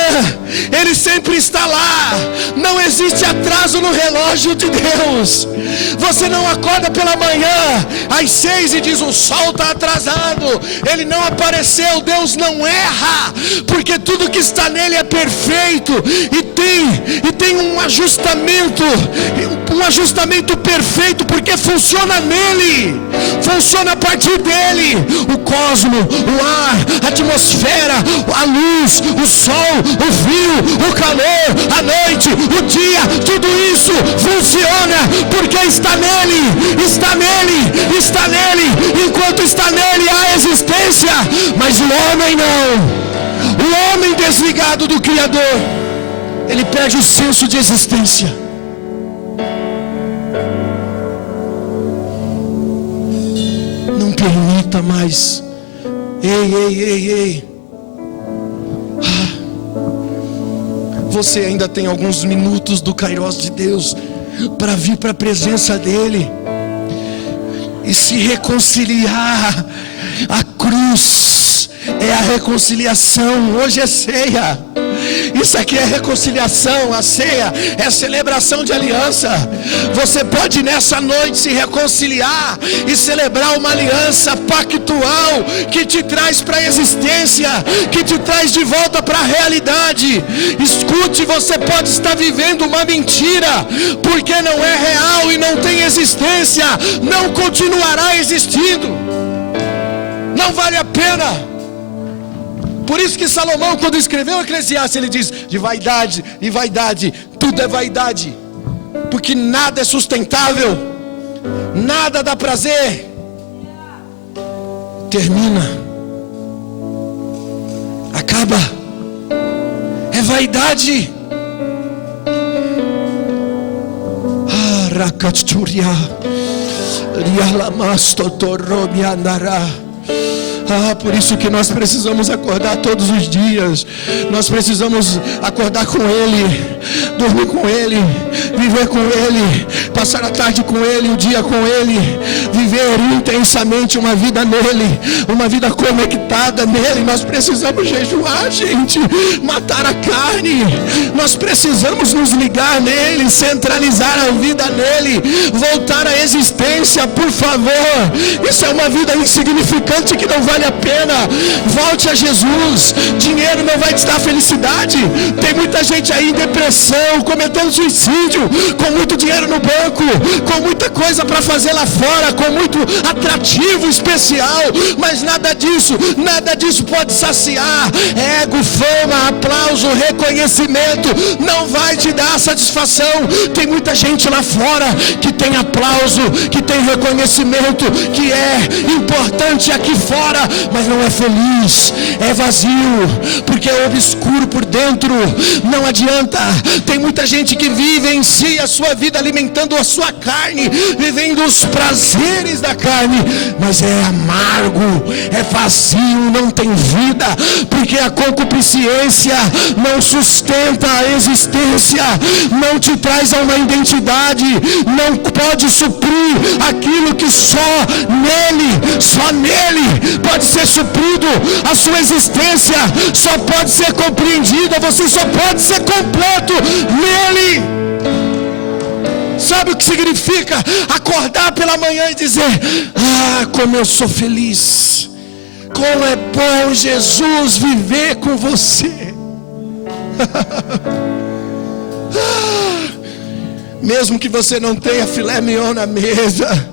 ele sempre está lá. Não existe atraso no relógio de Deus. Você não acorda pela manhã às 6 e diz: o sol está atrasado, ele não apareceu. Deus não erra, porque tudo que está nele é perfeito, e tem um ajustamento perfeito, porque funciona nele, funciona a partir dele. O cosmo, o ar, a atmosfera, a luz, o sol, o frio, o calor, a noite, o dia, tudo isso funciona porque está nele, está nele, está nele. Enquanto está nele há existência, mas o homem não. O homem desligado do Criador, ele perde o senso de existência. Não permita mais. Ei. Você ainda tem alguns minutos do Kairos de Deus para vir para a presença dele e se reconciliar. A cruz é a reconciliação. Hoje é ceia. Isso aqui é reconciliação. A ceia é a celebração de aliança. Você pode nessa noite se reconciliar e celebrar uma aliança pactual que te traz para a existência, que te traz de volta para a realidade. Escute, você pode estar vivendo uma mentira, porque não é real e não tem existência, não continuará existindo. Não vale a pena. Por isso que Salomão, quando escreveu o Eclesiastes, ele diz: de vaidade e vaidade, tudo é vaidade, porque nada é sustentável, nada dá prazer. Termina, acaba, é vaidade. Por isso que nós precisamos acordar todos os dias. Nós precisamos acordar com Ele, dormir com Ele, viver com Ele, passar a tarde com Ele, o dia com Ele, viver intensamente uma vida nele, uma vida conectada nele. Nós precisamos jejuar, gente, matar a carne. Nós precisamos nos ligar nele, centralizar a vida nele, voltar à existência, por favor. Isso é uma vida insignificante que não vale a pena. Volte a Jesus. Dinheiro não vai te dar felicidade. Tem muita gente aí em depressão, cometendo suicídio, com muito dinheiro no banco, com muita coisa para fazer lá fora, com muito atrativo especial, mas nada disso pode saciar. Ego, fama, aplauso, reconhecimento não vai te dar satisfação. Tem muita gente lá fora que tem aplauso, que tem reconhecimento, que é importante aqui fora, mas não é feliz, é vazio, porque é obscuro por dentro. Não adianta. Tem muita gente que vive em si a sua vida alimentando a sua carne, vivendo os prazeres da carne, mas é amargo, é vazio, não tem vida, porque a concupiscência não sustenta a existência, não te traz a uma identidade, não pode suprir aquilo que só nele pode ser suprido. A sua existência só pode ser compreendida, você só pode ser completo nele. Sabe o que significa acordar pela manhã e dizer: como eu sou feliz, como é bom, Jesus, viver com você. Mesmo que você não tenha filé mignon na mesa,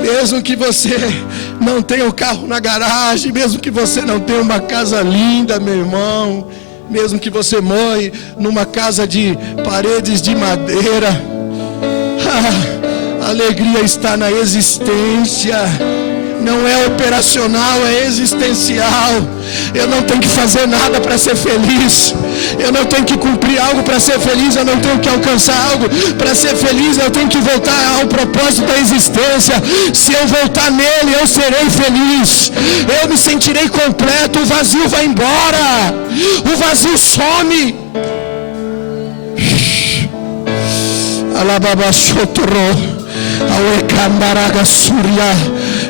mesmo que você não tenha o carro na garagem, mesmo que você não tenha uma casa linda, meu irmão, mesmo que você more numa casa de paredes de madeira, a alegria está na existência. Não é operacional, é existencial. Eu não tenho que fazer nada para ser feliz. Eu não tenho que cumprir algo para ser feliz. Eu não tenho que alcançar algo para ser feliz. Eu tenho que voltar ao propósito da existência. Se eu voltar nele, eu serei feliz. Eu me sentirei completo. O vazio vai embora. O vazio some.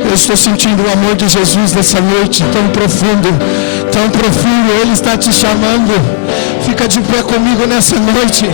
Eu estou sentindo o amor de Jesus nessa noite, tão profundo, Ele está te chamando. Fica de pé comigo nessa noite.